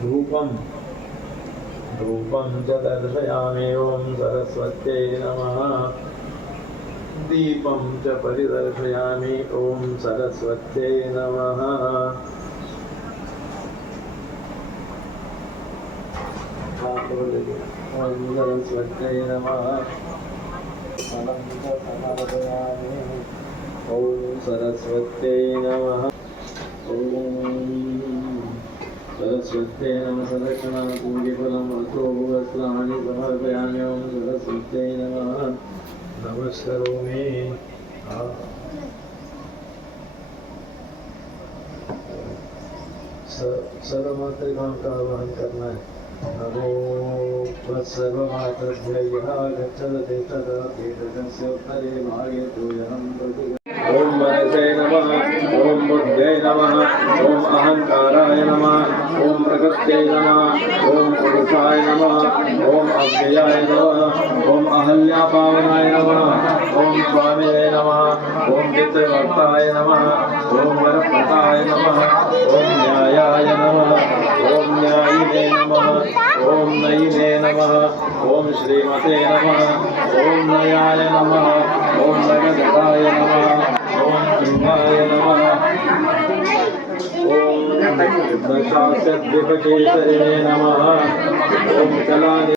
धूपम धूपम च दर्शयामि ओम सरस्वत्यै नमः। दीपम च परिदर्शयामि ओम सरस्वत्यै नमः। ओम सरस्वत्यै नमः। फलं च समर्पयामि ओम सरस्वत्यै नमः। सरस्वत्यै नमः। सदक्षिणापूर्यफलम् अथो वस्त्राणि समर्पयामि ओम सरस्वत्यै नमः। नमस्करोमि। सर्वमात्रिकां का आवाहन करना है। नमो सर्वमात्रभ्यः गच्छत तिष्ठत पीठस्य उत्तरे भागे पूजनं प्रति। ओम मनसे नमः। ओम बुद्धे नमः। ओम अहंकाराय नमः। ओम प्रकृत्यै नमः। ओम पुरुषाय नमः। ओम अव्ययाय नमः। ओम अहल्यापावनाय नमः। ओम स्वामिने नमः। ओम चित्रभक्ताय नमः। ओम वरप्रदाय नमः। ओम न्यायाय नमः। ओम न्यायिने नमः। ओम नयिने नमः। ओम श्रीमते नमः। ओम नयाय नमः। ओम नगधराय नमः। ओम शिवाय नमः। ओम दशास्यद्विपकेसरिणे नमः। ओम कलानि।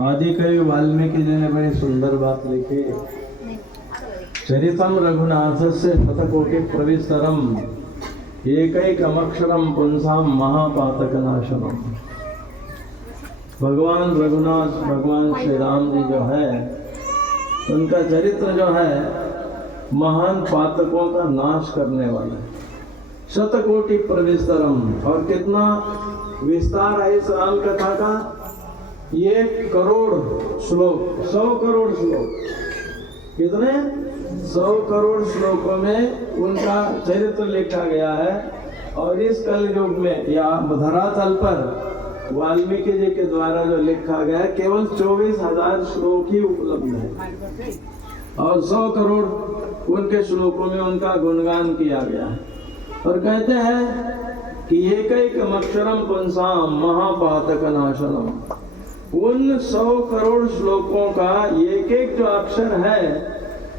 आदि कवि वाल्मीकि जी ने बड़ी सुंदर बात लिखी। चरितम रघुनाथस्य शतकोटि प्रविस्तरम एकैकमक्षरम पुंसाम महापातकनाशनम। भगवान रघुनाथ भगवान श्री राम जी जो है उनका चरित्र जो है महान पातकों का नाश करने वाला है। शतकोटि प्रविस्तरम, और कितना विस्तार है इस राम कथा का। 1 करोड़ श्लोक, 100 करोड़ श्लोक, कितने 100 करोड़ श्लोकों में उनका चरित्र लिखा गया है। और इस कलयुग में या धरातल पर वाल्मीकि जी के द्वारा जो लिखा गया केवल 24,000 श्लोक ही उपलब्ध है और 100 करोड़ उनके श्लोकों में उनका गुणगान किया गया है। और कहते हैं कि एकैकम अक्षरम पुंसाम महापातक नाशनम। उन 100 करोड़ श्लोकों का एक एक जो अक्षर है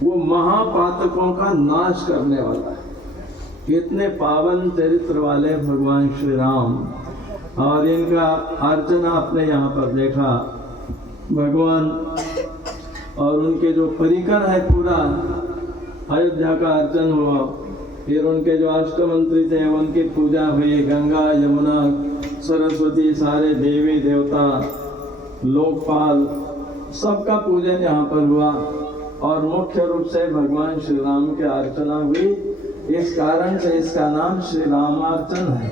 वो महापातकों का नाश करने वाला है। कितने पावन चरित्र वाले भगवान श्री राम। और इनका अर्चना आपने यहाँ पर देखा भगवान, और उनके जो परिकर है पूरा अयोध्या का अर्चन हुआ। फिर उनके जो अष्टमंत्री थे उनकी पूजा हुई। गंगा यमुना सरस्वती सारे देवी देवता लोकपाल सबका पूजन यहाँ पर हुआ। और मुख्य रूप से भगवान श्री राम की अर्चना हुई। इस कारण से इसका नाम श्री रामार्चन है।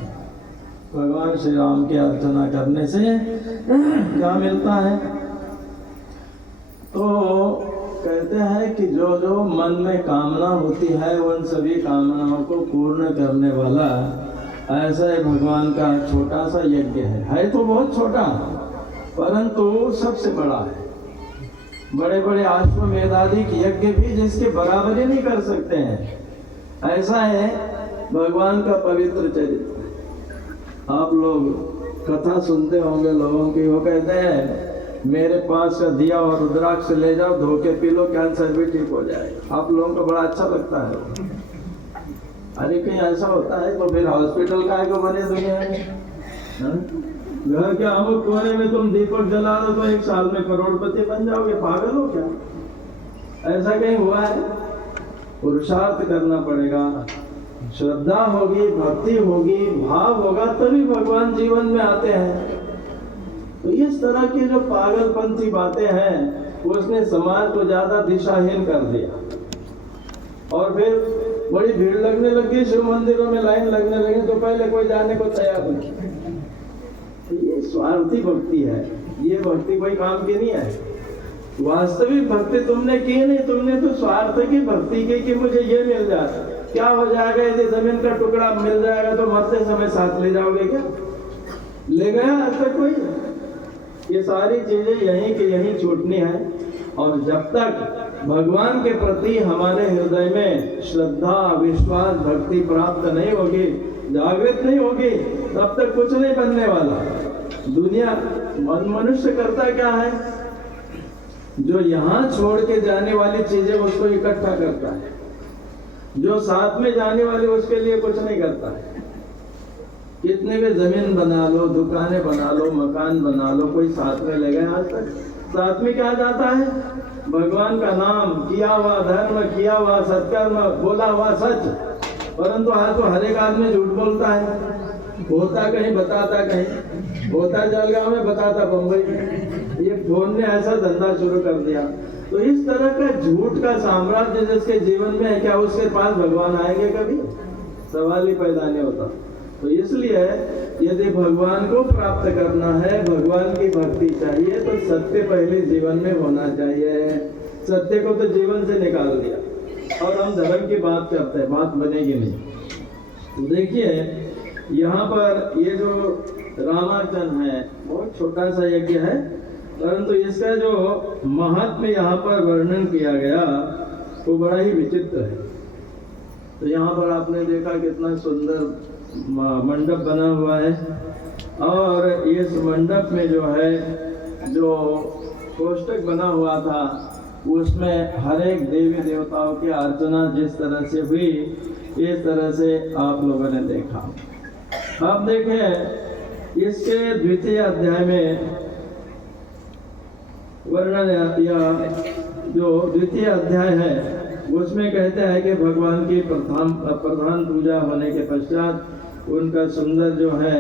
भगवान श्री राम की अर्चना करने से क्या मिलता है? तो कहते हैं कि जो जो मन में कामना होती है उन सभी कामनाओं को पूर्ण करने वाला ऐसा भगवान का छोटा सा यज्ञ है तो बहुत छोटा परंतु सबसे बड़ा है। बड़े बड़े अश्वमेधादि यज्ञ भी जिसके बराबरी नहीं कर सकते हैं, ऐसा है भगवान का पवित्र चरित्र। आप लोग कथा सुनते होंगे लोगों की, वो कहते हैं मेरे पास का दिया और रुद्राक्ष ले जाओ, धोके पी लो, कैंसर भी ठीक हो जाएगा। आप लोगों को बड़ा अच्छा लगता है। अरे कहीं ऐसा होता है तो फिर हॉस्पिटल का को बने दुनिया में। घर के अमुक कोने में तुम दीपक जला दो तो 1 साल में करोड़पति बन जाओगे। पागल हो क्या? ऐसा कहीं हुआ है? पुरुषार्थ करना पड़ेगा, श्रद्धा होगी, भक्ति होगी, भाव होगा, तभी भगवान जीवन में आते हैं। तो इस तरह की जो पागलपंथी बातें हैं उसने समाज को ज्यादा दिशाहीन कर दिया। और फिर बड़ी भीड़ लगने लगी, शिव मंदिरों में लाइन लगने लगी तो पहले कोई जाने को तैयार नहीं। तो ये स्वार्थी भक्ति है, ये भक्ति कोई काम की नहीं है। वास्तविक भक्ति तुमने की नहीं, तुमने तो स्वार्थ की भक्ति की कि मुझे ये मिल जाए। क्या हो जाएगा यदि जमीन का टुकड़ा मिल जाएगा तो मरते समय साथ ले जाओगे क्या? ले गया आज तक कोई? ये सारी चीजें यहीं की यहीं छूटनी है। और जब तक भगवान के प्रति हमारे हृदय में श्रद्धा, विश्वास, भक्ति प्राप्त नहीं होगी जागृत नहीं होगी तब तक कुछ नहीं बनने वाला। दुनिया मनुष्य करता क्या है, जो यहाँ छोड़ के जाने वाली चीजें उसको इकट्ठा करता है, जो साथ में जाने वाले उसके लिए कुछ नहीं करता है। कितने भी जमीन बना लो, दुकानें बना लो, मकान बना लो, कोई साथ में ले गए? आज तक साथ में क्या जाता है? भगवान का नाम, किया हुआ धर्म, किया हुआ सत्कर्म, बोला हुआ सच। परंतु आज तो हर एक आदमी झूठ बोलता है, होता कहीं बताता कहीं, होता जलगांव में बताता बम्बई। ये फोन ने ऐसा धंधा शुरू कर दिया। तो इस तरह का झूठ का साम्राज्य जिसके जीवन में है, क्या उसके पास भगवान आएंगे कभी? सवाल ही पैदा नहीं होता। तो इसलिए यदि भगवान को प्राप्त करना है, भगवान की भक्ति चाहिए, तो सत्य पहले जीवन में होना चाहिए। सत्य को तो जीवन से निकाल दिया और हम धर्म की बात करते हैं, बात बनेगी नहीं। तो देखिए यहाँ पर ये जो रामार्चन है बहुत छोटा सा यज्ञ है, परंतु इसका जो महात्म्य यहाँ पर वर्णन किया गया वो बड़ा ही विचित्र है। तो यहाँ पर आपने देखा कितना सुंदर मंडप बना हुआ है, और इस मंडप में जो है जो कोष्टक बना हुआ था उसमें हर एक देवी देवताओं की अर्चना जिस तरह से हुई, इस तरह से आप लोगों ने देखा। अब देखें इसके द्वितीय अध्याय में वर्णन, या जो द्वितीय अध्याय है उसमें कहते हैं कि भगवान की प्रधान पूजा होने के पश्चात, उनका सुंदर जो है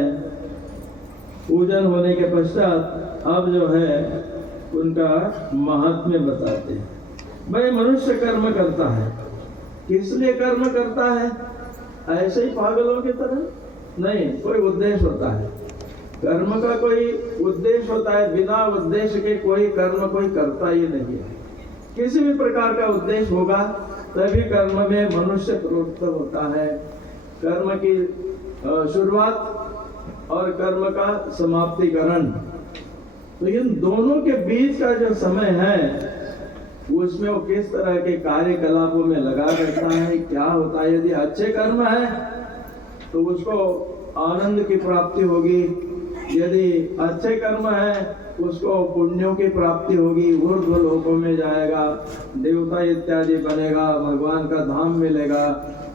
पूजन होने के पश्चात अब जो है उनका महात्म्य बताते हैं। भाई मनुष्य कर्म करता है, किस लिए कर्म करता है? ऐसे ही पागलों की तरह नहीं, कोई उद्देश्य होता है। कर्म का कोई उद्देश्य होता है, बिना उद्देश्य के कोई कर्म कोई करता ही नहीं है। किसी भी प्रकार का उद्देश्य होगा तभी कर्म में मनुष्य प्रवृत्त होता है। कर्म की शुरुआत और कर्म का समाप्तिकरण, तो इन दोनों के बीच का जो समय है उसमें वो किस तरह के कार्यकलापों में लगा रहता है, क्या होता है। यदि अच्छे कर्म है तो उसको आनंद की प्राप्ति होगी, यदि अच्छे कर्म है उसको पुण्यों की प्राप्ति होगी, ऊर्ध्व लोकों में जाएगा, देवता इत्यादि बनेगा, भगवान का धाम मिलेगा।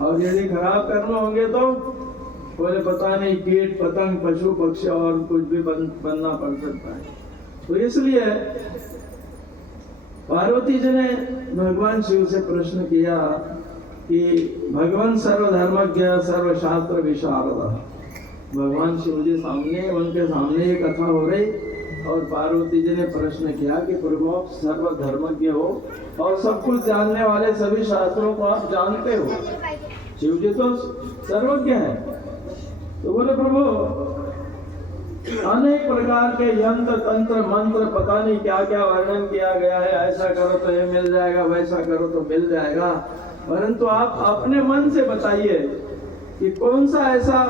और यदि खराब कर्म होंगे तो बोले पता नहीं कीट पतंग पशु पक्षी और कुछ भी बनना पड़ सकता है। तो इसलिए पार्वती जी ने भगवान शिव से प्रश्न किया कि भगवान सर्वधर्मज्ञ सर्वशास्त्र विशारद। भगवान शिव जी सामने, उनके सामने ये कथा हो रही और पार्वती जी ने प्रश्न किया कि प्रभु आप सर्वधर्मज्ञ हो और सब कुछ जानने वाले, सभी शास्त्रों को आप जानते हो, शिव जी तो सर्वज्ञ है। तो बोले प्रभु अनेक प्रकार के यंत्र तंत्र मंत्र पता नहीं क्या क्या वर्णन किया गया है, ऐसा करो तो ये मिल जाएगा, वैसा करो तो मिल जाएगा, परंतु आप अपने मन से बताइए कि कौन सा ऐसा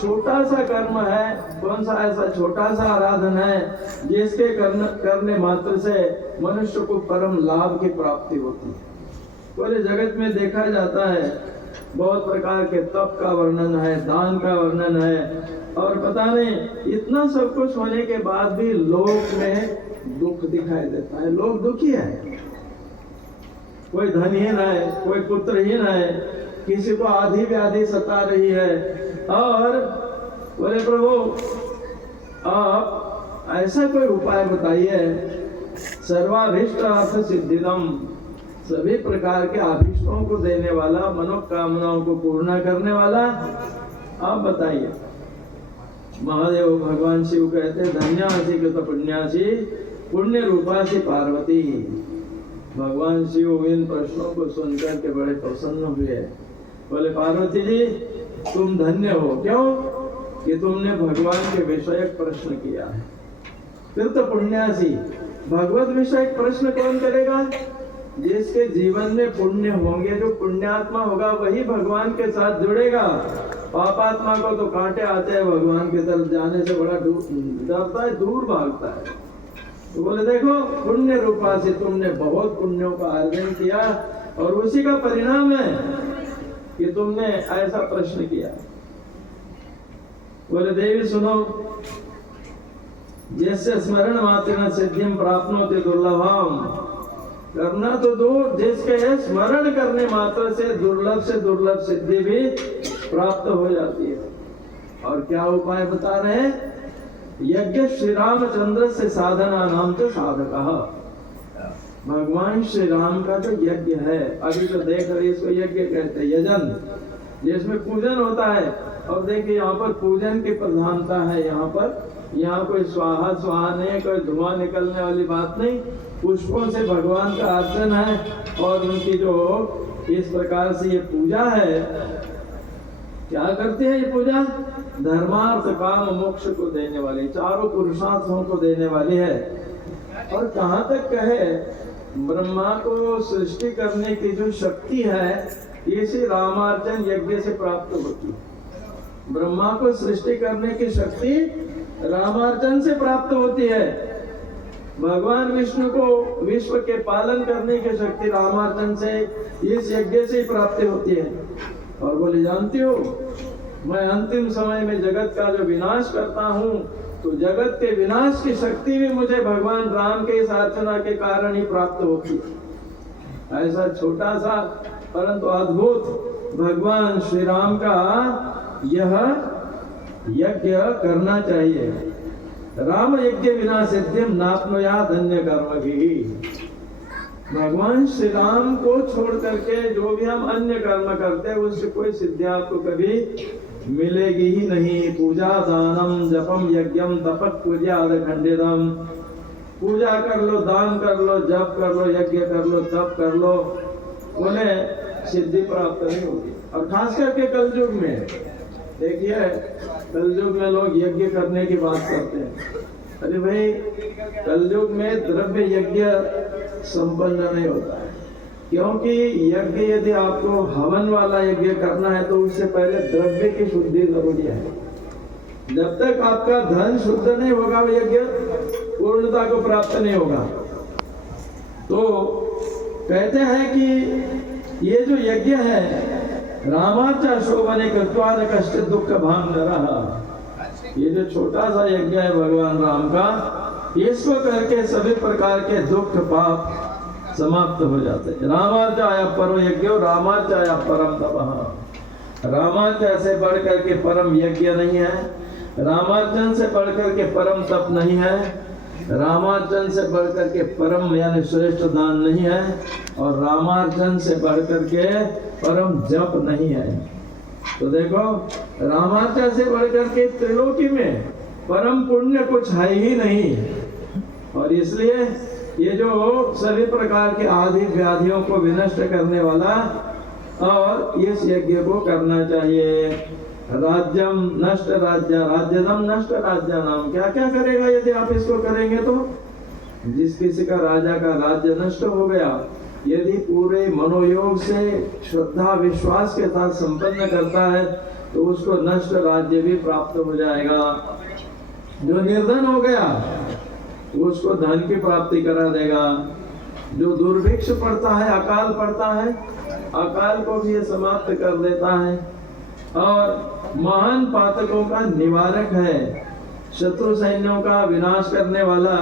छोटा सा कर्म है, कौन सा ऐसा छोटा सा आराधन है जिसके करने मात्र से मनुष्य को परम लाभ की प्राप्ति होती है। पूरे जगत में देखा जाता है बहुत प्रकार के तप का वर्णन है, दान का वर्णन है, और पता नहीं इतना सब कुछ होने के बाद भी लोक में दुख दिखाई देता है। लोग दुखी है, कोई धनहीन है, कोई पुत्रहीन है, किसी को आधी व्याधि सता रही है, और बोले प्रभु आप ऐसा कोई उपाय बताइए सर्वाभीष्ट अर्थ सिद्धिदम, सभी प्रकार के अभीष्टों को देने वाला, मनोकामनाओं को पूर्ण करने वाला, आप बताइए। महादेव भगवान शिव कहते धन्यासी कृत पुण्यासी पुण्य रूपासी पार्वती। भगवान शिव इन प्रश्नों को सुनकर के बड़े प्रसन्न हुए। बोले पार्वती जी तुम धन्य हो, क्यों कि तुमने भगवान के विषयक प्रश्न किया है। कृत पुण्यासी, भगवत विषयक प्रश्न कौन करेगा? जिसके जीवन में पुण्य होंगे, जो पुण्यात्मा होगा वही भगवान के साथ जुड़ेगा। पापात्मा को तो कांटे आते हैं, भगवान की तरफ जाने से बड़ा डरता है, दूर भागता है। तो बोले देखो पुण्य रूपा से तुमने बहुत पुण्यों का अर्जन किया और उसी का परिणाम है कि तुमने ऐसा प्रश्न किया। बोले देवी सुनो, जैसे स्मरण मात्र सिद्धिम प्राप्नोति दुर्लभम, करना तो दूर, जिसके स्मरण करने मात्र से दुर्लभ सिद्धि भी प्राप्त हो जाती है। और क्या उपाय बता रहे हैं? यज्ञ श्री रामचंद्र से साधना नाम तो साधक, भगवान श्री राम का जो यज्ञ है, अभी तो देख रहे इसको यज्ञ कहते हैं, यजन, जिसमें पूजन होता है। और देखिए यहाँ पर पूजन की प्रधानता है, यहाँ कोई स्वाहा स्वाहा नहीं, कोई धुआं निकलने वाली बात नहीं, पुष्पों से भगवान का अर्चन है। और उनकी जो इस प्रकार से ये पूजा है, क्या करते हैं ये पूजा? धर्मार्थ काम मोक्ष को देने वाली, चारों पुरुषार्थों को देने वाली है। और कहाँ तक कहे, ब्रह्मा को सृष्टि करने की जो शक्ति है, ये श्री रामार्चन यज्ञ से प्राप्त होती है। ब्रह्मा को सृष्टि करने की शक्ति रामार्चन से प्राप्त होती है। भगवान विष्णु को विश्व के पालन करने की शक्ति रामार्चन से, इस यज्ञ से प्राप्त होती है। और बोले जानती हो, मैं अंतिम समय में जगत का जो विनाश करता हूँ, तो जगत के विनाश की शक्ति भी मुझे भगवान राम के इस अर्चना के कारण ही प्राप्त होती है। ऐसा छोटा सा परंतु अद्भुत भगवान श्री राम का यह यज्ञ करना चाहिए। राम यज्ञ विना सिद्धिम नाप्नुयात् अन्य कर्म भी। भगवान श्री राम को छोड़ करके जो भी हम अन्य कर्म करते हैं, उससे कोई सिद्धि आपको कभी मिलेगी ही नहीं। पूजा दानम जपम यज्ञम तपत पूजा खंडितम, पूजा कर लो, दान कर लो, जप कर लो, यज्ञ कर लो, तप कर लो, उन्हें सिद्धि प्राप्त नहीं होगी। और खास करके कलयुग में देखिए, कलयुग में लोग यज्ञ करने की बात करते हैं। अरे भाई, कलयुग में द्रव्य यज्ञ संपन्न नहीं होता है, क्योंकि यज्ञ यदि आपको हवन वाला यज्ञ करना है तो उससे पहले द्रव्य की शुद्धि जरूरी है। जब तक आपका धन शुद्ध नहीं होगा, वो यज्ञ पूर्णता को प्राप्त नहीं होगा। तो कहते हैं कि ये जो यज्ञ है, रामाचा शोभने कृत्वा न कष्ट दुख भांग न रहा, ये जो छोटा सा यज्ञ है भगवान राम का, इसको करके सभी प्रकार के दुख पाप समाप्त हो जाते हैं। रामाचाया परम यज्ञ, रामाचाया परम तपः। रामाचा से बढ़कर के परम यज्ञ नहीं है, रामार्चन से बढ़कर के परम तप नहीं है, रामार्चन से बढ़कर के परम यानी श्रेष्ठ दान नहीं है, और रामार्चन से बढ़कर के परम जप नहीं है। तो देखो, रामार्चन से बढ़कर के त्रिलोकी में परम पुण्य कुछ है ही नहीं। और इसलिए ये जो सभी प्रकार के आदि व्याधियों को विनष्ट करने वाला, और इस यज्ञ को करना चाहिए। राज्यम नष्ट राज्य राज्यदम नष्ट राज्य नाम, क्या क्या करेगा यदि आप इसको करेंगे तो? जिस किसी का राजा का राज्य नष्ट हो गया, यदि पूरे मनोयोग से श्रद्धा विश्वास के साथ संपन्न करता है, तो उसको नष्ट राज्य भी प्राप्त हो जाएगा। जो निर्धन हो गया, उसको धन की प्राप्ति करा देगा। जो दुर्भिक्ष पड़ता है, अकाल पड़ता है, अकाल को भी ये समाप्त कर देता है। और महान पातकों का निवारक है, शत्रु सैन्यों का विनाश करने वाला।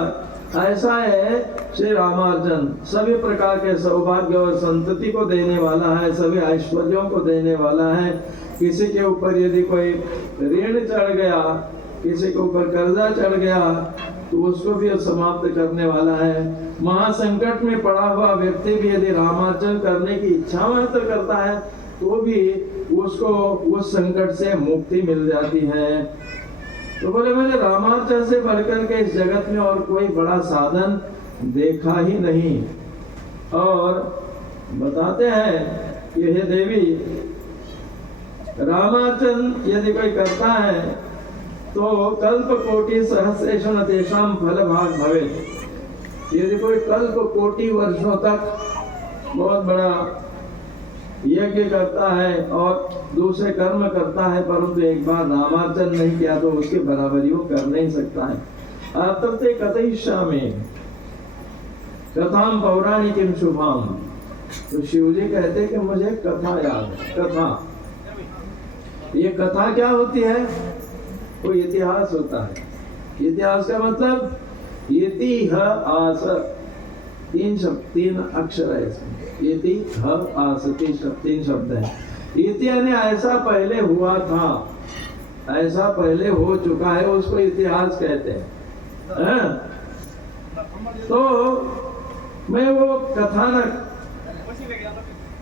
ऐसा है श्री रामार्जन, सभी प्रकार के सौभाग्य और संतति को देने वाला है, सभी ऐश्वर्यों को देने वाला है। किसी के ऊपर यदि कोई ऋण चढ़ गया, किसी के ऊपर कर्जा चढ़ गया, तो उसको भी समाप्त करने वाला है। महासंकट में पड़ा हुआ व्यक्ति भी यदि रामार्चन करने की इच्छा मात्र करता है, तो भी उसको उस संकट से मुक्ति मिल जाती है। तो बोले, मैंने रामार्चन से बढ़कर के इस जगत में और कोई बड़ा साधन देखा ही नहीं। और बताते हैं कि हे देवी, रामार्चन यदि कोई करता है तो कल्प कोटि सहस्रेषण तेषाम फल भाग भवे। यदि कोई कल्प कोटि वर्षों तक बहुत बड़ा यज्ञ करता है और दूसरे कर्म करता है, परंतु एक बार रामार्चन नहीं किया तो उसके बराबरी वो कर नहीं सकता है। आतप्ते कथयिष्यामि कथाम पौराणिकीम शुभाम। तो शिवजी कहते कि मुझे कथा याद है। कथा, ये कथा क्या होती है? वो इतिहास होता है। इतिहास का मतलब इतिहास, तीन अक्षर है इसमें। इतिहास तीन शब्द है। इति यानी ऐसा पहले हुआ था, ऐसा पहले हो चुका है, उसको इतिहास कहते हैं। तो मैं वो कथानक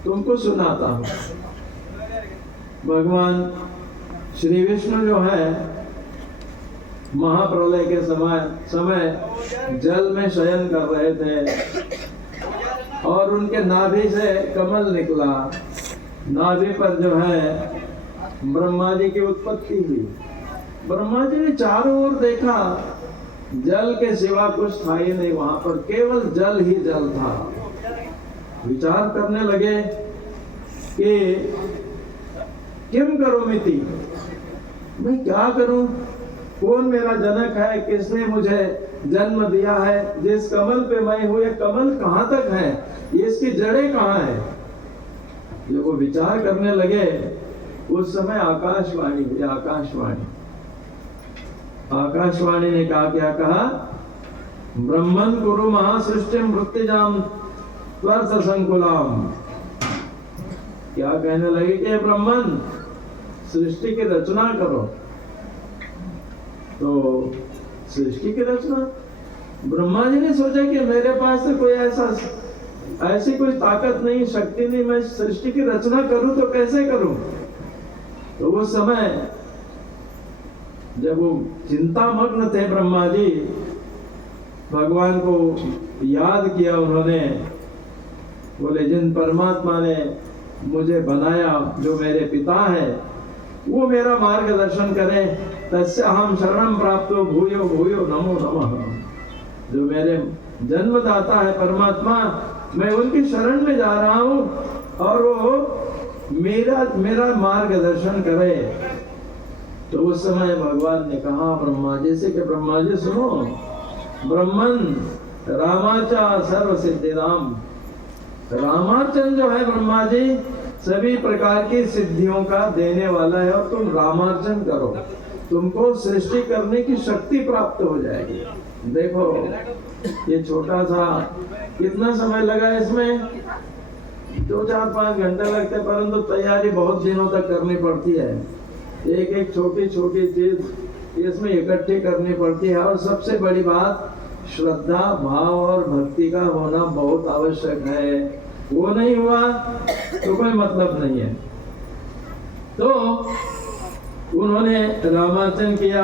तुमको सुनाता हूँ। भगवान श्री विष्णु जो है महाप्रलय के समय जल में शयन कर रहे थे और उनके नाभि से कमल निकला। नाभि पर जो है ब्रह्मा जी की उत्पत्ति हुई। ब्रह्मा जी ने चारों ओर देखा, जल के सिवा कुछ था ही नहीं, वहां पर केवल जल ही जल था। विचार करने लगे कि किम करोमिति, मैं क्या करूं, कौन मेरा जनक है, किसने मुझे जन्म दिया है, जिस कमल पे मैं हूं ये कमल कहां तक है, ये इसकी जड़ें कहां है। जब वो विचार करने लगे उस समय आकाशवाणी हुई। आकाशवाणी ने कहा, क्या कहा, ब्रह्मन् कुरु महासृष्टिम वृत्तिजाम त्वर्थ संकुलाम। क्या कहने लगे कि ब्रह्मन सृष्टि की रचना करो। तो सृष्टि की रचना, ब्रह्मा जी ने सोचा कि मेरे पास तो कोई ऐसी कोई ताकत नहीं, शक्ति नहीं, मैं सृष्टि की रचना करूं तो कैसे करूं। तो उस समय जब वो चिंतामग्न थे ब्रह्मा जी, भगवान को याद किया उन्होंने, बोले जिन परमात्मा ने मुझे बनाया, जो मेरे पिता है, वो मेरा मार्गदर्शन करें। तस्य हम शरणम प्राप्तो भूयो भूयो नमो नमः। जो मेरे जन्मदाता है परमात्मा, मैं उनकी शरण में जा रहा हूं और वो मेरा मार्गदर्शन करे। तो उस समय भगवान ने कहा ब्रह्मा जी से कि ब्रह्मा जी सुनो, ब्रह्मन रामाचा सर्व सिद्धिदाम। रामार्चन जो है ब्रह्मा जी सभी प्रकार की सिद्धियों का देने वाला है, और तुम रामार्चन करो, तुमको सृष्टि करने की शक्ति प्राप्त हो जाएगी। देखो ये छोटा सा, कितना समय लगा इसमें, 2-4-5 घंटे लगते, परंतु तैयारी बहुत दिनों तक करनी पड़ती है। एक एक छोटी छोटी चीज इसमें इकट्ठी करनी पड़ती है, और सबसे बड़ी बात श्रद्धा भाव और भक्ति का होना बहुत आवश्यक है। वो नहीं हुआ तो कोई मतलब नहीं है। तो उन्होंने रामार्चन किया।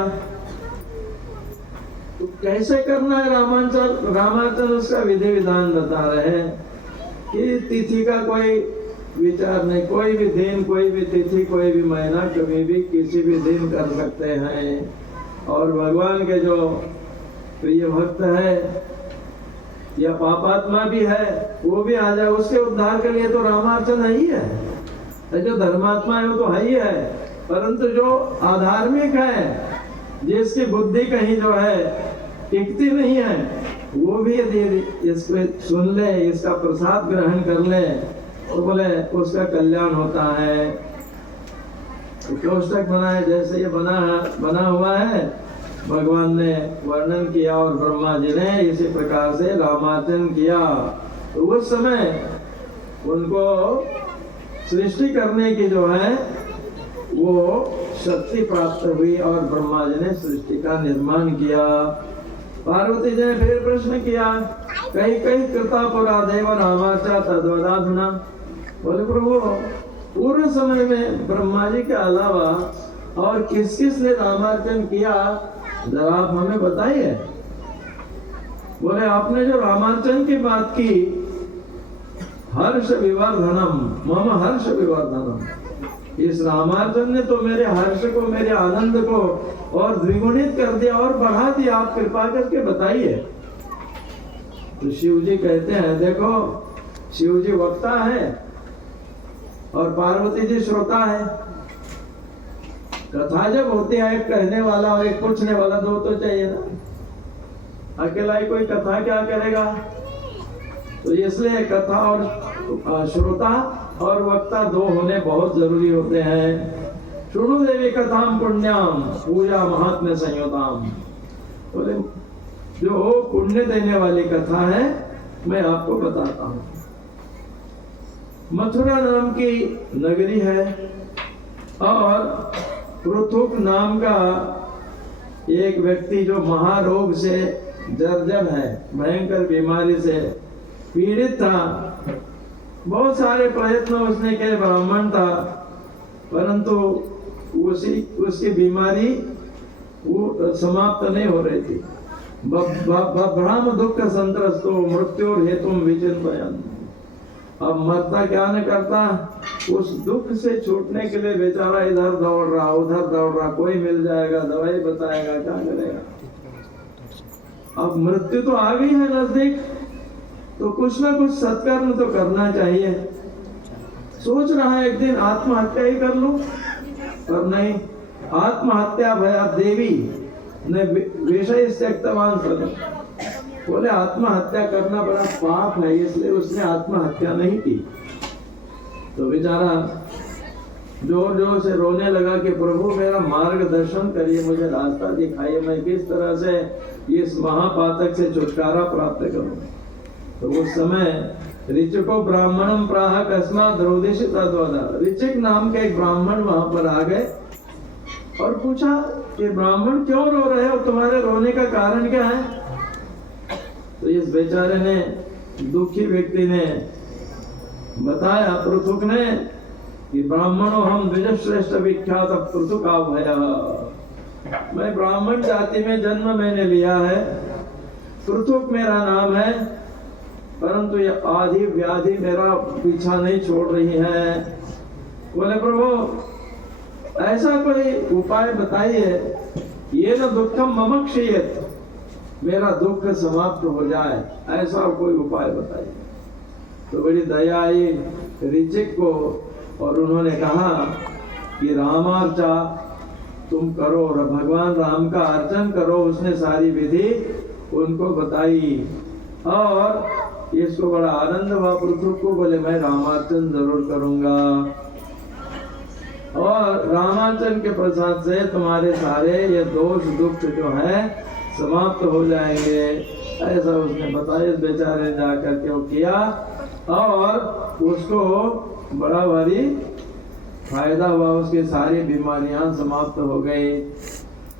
तो कैसे करना है रामार्चन, उसका विधि विधान बता रहे हैं कि तिथि का कोई विचार नहीं, कोई भी दिन, कोई भी तिथि, कोई भी महीना, कभी भी किसी भी दिन कर सकते हैं। और भगवान के जो प्रिय भक्त है या पापात्मा भी है, वो भी आ जाए, उसके उद्धार के लिए तो रामार्चन है ही है। जो धर्मात्मा है वो तो है ही है, परंतु जो अधार्मिक है, जिसकी बुद्धि कहीं जो है टिकती नहीं है, वो भी यदि इसको सुन ले, इसका प्रसाद ग्रहण कर ले, तो बोले उसका कल्याण होता है। तो कोष्टक बनाए, जैसे ये बना हुआ है, भगवान ने वर्णन किया और ब्रह्मा जी ने इसी प्रकार से रामार्चन किया। तो उस समय उनको सृष्टि करने की जो है वो शक्ति प्राप्त हुई और ब्रह्मा जी ने सृष्टि का निर्माण किया। पार्वती जी ने फिर प्रश्न किया, कई कृता पुरा देव रामाचा तद्वदाधुना। बोले प्रभु, पूर्व समय में ब्रह्मा जी के अलावा और किस किस ने रामार्चन किया, जरा आप हमें बताइए। बोले आपने जो रामार्चन की बात की, हर्ष विवर्धनम मम हर्ष विवर्धनम, इस रामार्चन ने तो मेरे हर्ष को, मेरे आनंद को और द्विगुणित कर दिया और बढ़ा दिया, आप कृपा करके बताइए। तो शिव जी कहते हैं, देखो शिव जी वक्ता है और पार्वती जी श्रोता है। कथा जब होती है, एक कहने वाला और एक पूछने वाला, दो तो चाहिए ना। अकेला ही कोई कथा क्या करेगा। तो इसलिए कथा और श्रोता और वक्ता दो होने बहुत जरूरी होते हैं। शुणु देवी कथाम पुण्याम पूजा महात्म्य संयोताम। बोले जो पुण्य देने वाली कथा है मैं आपको बताता हूँ। मथुरा नाम की नगरी है और पृथुक नाम का एक व्यक्ति जो महारोग से जर्जर है, भयंकर बीमारी से पीड़ित था। बहुत सारे प्रयत्न उसने किए, ब्राह्मण था, परंतु उसकी बीमारी वो समाप्त नहीं हो रही थी। ब्रह्म दुख संतरस्तो मृत्यु हेतुम विचिंतयन्। अब मरता क्या न करता, उस दुख से छूटने के लिए बेचारा इधर दौड़ रहा उधर दौड़ रहा, कोई मिल जाएगा, दवाई बताएगा, क्या करेगा। अब मृत्यु तो आ गई है नजदीक, तो कुछ ना कुछ सत्कर्म तो करना चाहिए। सोच रहा है एक दिन आत्महत्या ही कर लूं, पर नहीं, आत्महत्या भया देवी ने विषय त्यक्तवान सदा। बोले आत्महत्या करना बड़ा पाप है, इसलिए उसने आत्महत्या नहीं की। तो बेचारा जोर जोर से रोने लगा कि प्रभु मेरा मार्गदर्शन करिए, मुझे रास्ता दिखाइए, मैं किस तरह से इस महापातक से छुटकारा प्राप्त करूं। तो उस समय ऋचिको ब्राह्मणम प्राह कस्मात् रोदिषि तद्वदा। ऋचिक नाम के एक ब्राह्मण वहां पर आ गए और पूछा कि ब्राह्मण क्यों रो रहे हो, तुम्हारे रोने का कारण क्या है। तो इस बेचारे ने, दुखी व्यक्ति ने बताया पृथुक ने कि ब्राह्मणों हम द्विजश्रेष्ठ विख्यात पृथुका भया। मैं ब्राह्मण जाति में जन्म मैंने लिया है, पृथुक मेरा नाम है, परंतु ये आदि व्याधि मेरा पीछा नहीं छोड़ रही है। बोले प्रभु ऐसा कोई उपाय बताइए, ये न दुखम मम क्षीयत, मेरा दुख समाप्त हो जाए, ऐसा कोई उपाय बताइए। तो बड़ी दया आई ऋचिक को और उन्होंने कहा कि रामार्चा तुम करो, भगवान राम का अर्चन करो। उसने सारी विधि उनको बताई और इसको बड़ा आनंद हुआ पृथुक को। बोले मैं रामार्चन जरूर करूंगा और रामार्चन के प्रसाद से तुम्हारे सारे ये दोष दुख जो है समाप्त हो जाएंगे, ऐसा उसने बताया। इस बेचारे ने जाकर के वो किया और उसको बड़ा भारी फायदा हुआ, उसकी सारी बीमारियां समाप्त हो गई।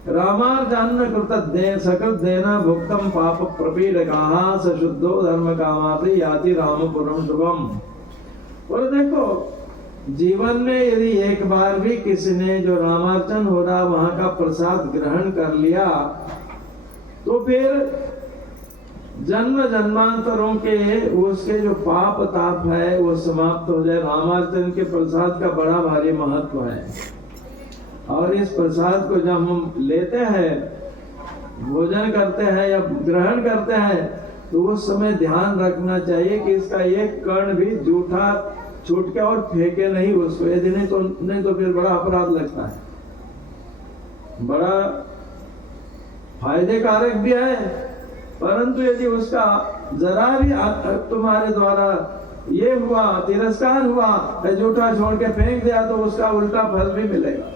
रामार्जन कृत सकृत देना भुक्तम पाप प्रपीडकाः स शुद्धो धर्म कामापि याति रामपुरम शुभम। और देखो जीवन में यदि एक बार भी किसी ने जो रामार्चन हो रहा वहां का प्रसाद ग्रहण कर लिया तो फिर जन्म जन्मांतरों के उसके जो पाप ताप है वो समाप्त हो जाए। रामार्चन के प्रसाद का बड़ा भारी महत्व है और इस प्रसाद को जब हम लेते हैं, भोजन करते हैं या ग्रहण करते हैं, तो उस समय ध्यान रखना चाहिए कि इसका एक कण भी जूठा छूट के और फेंके नहीं उसको, यदि नहीं तो फिर बड़ा अपराध लगता है। बड़ा फायदे कारक भी है, परंतु यदि उसका जरा भी तुम्हारे द्वारा ये हुआ, तिरस्कार हुआ, जूठा छोड़ के फेंक दिया, तो उसका उल्टा फल भी मिलेगा।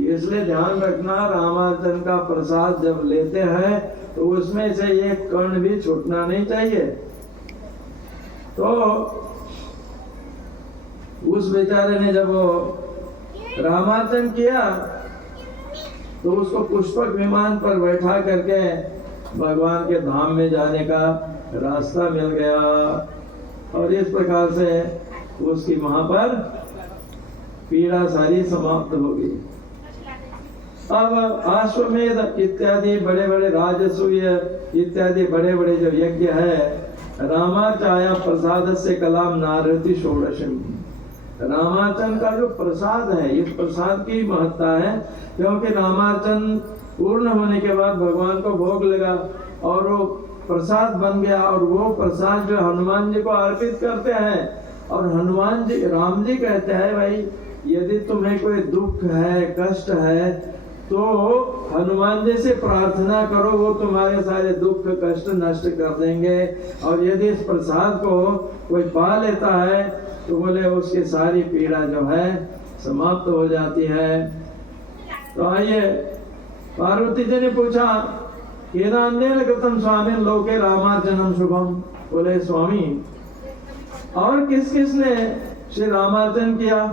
इसलिए ध्यान रखना, रामार्चन का प्रसाद जब लेते हैं तो उसमें से एक कण भी छूटना नहीं चाहिए। तो उस बेचारे ने जब वो रामार्चन किया तो उसको पुष्पक विमान पर बैठा करके भगवान के धाम में जाने का रास्ता मिल गया और इस प्रकार से उसकी वहां पर पीड़ा सारी समाप्त हो गई। अब अश्वमेध इत्यादि बड़े बड़े राजसूय इत्यादि बड़े बड़े जो यज्ञ है, रामाचार्य प्रसाद से कलाम नारति षोडशम। रामार्चन का जो प्रसाद है, इस प्रसाद की महत्ता है, क्योंकि रामार्चन पूर्ण होने के बाद भगवान को भोग लगा और वो प्रसाद बन गया और वो प्रसाद जो हनुमान जी को अर्पित करते हैं। और हनुमान जी, राम जी कहते हैं भाई यदि तुम्हें कोई दुख है, कष्ट है, तो हनुमान जी से प्रार्थना करो, वो तुम्हारे सारे दुख कष्ट नष्ट कर देंगे। और यदि इस प्रसाद को कोई पा लेता है तो बोले उसकी सारी पीड़ा जो है समाप्त हो जाती है। तो आइए, पार्वती जी ने पूछा, केनान्येन कृतं स्वामी लोके रामार्जनम शुभम। बोले स्वामी, और किस किसने श्री रामार्जन किया?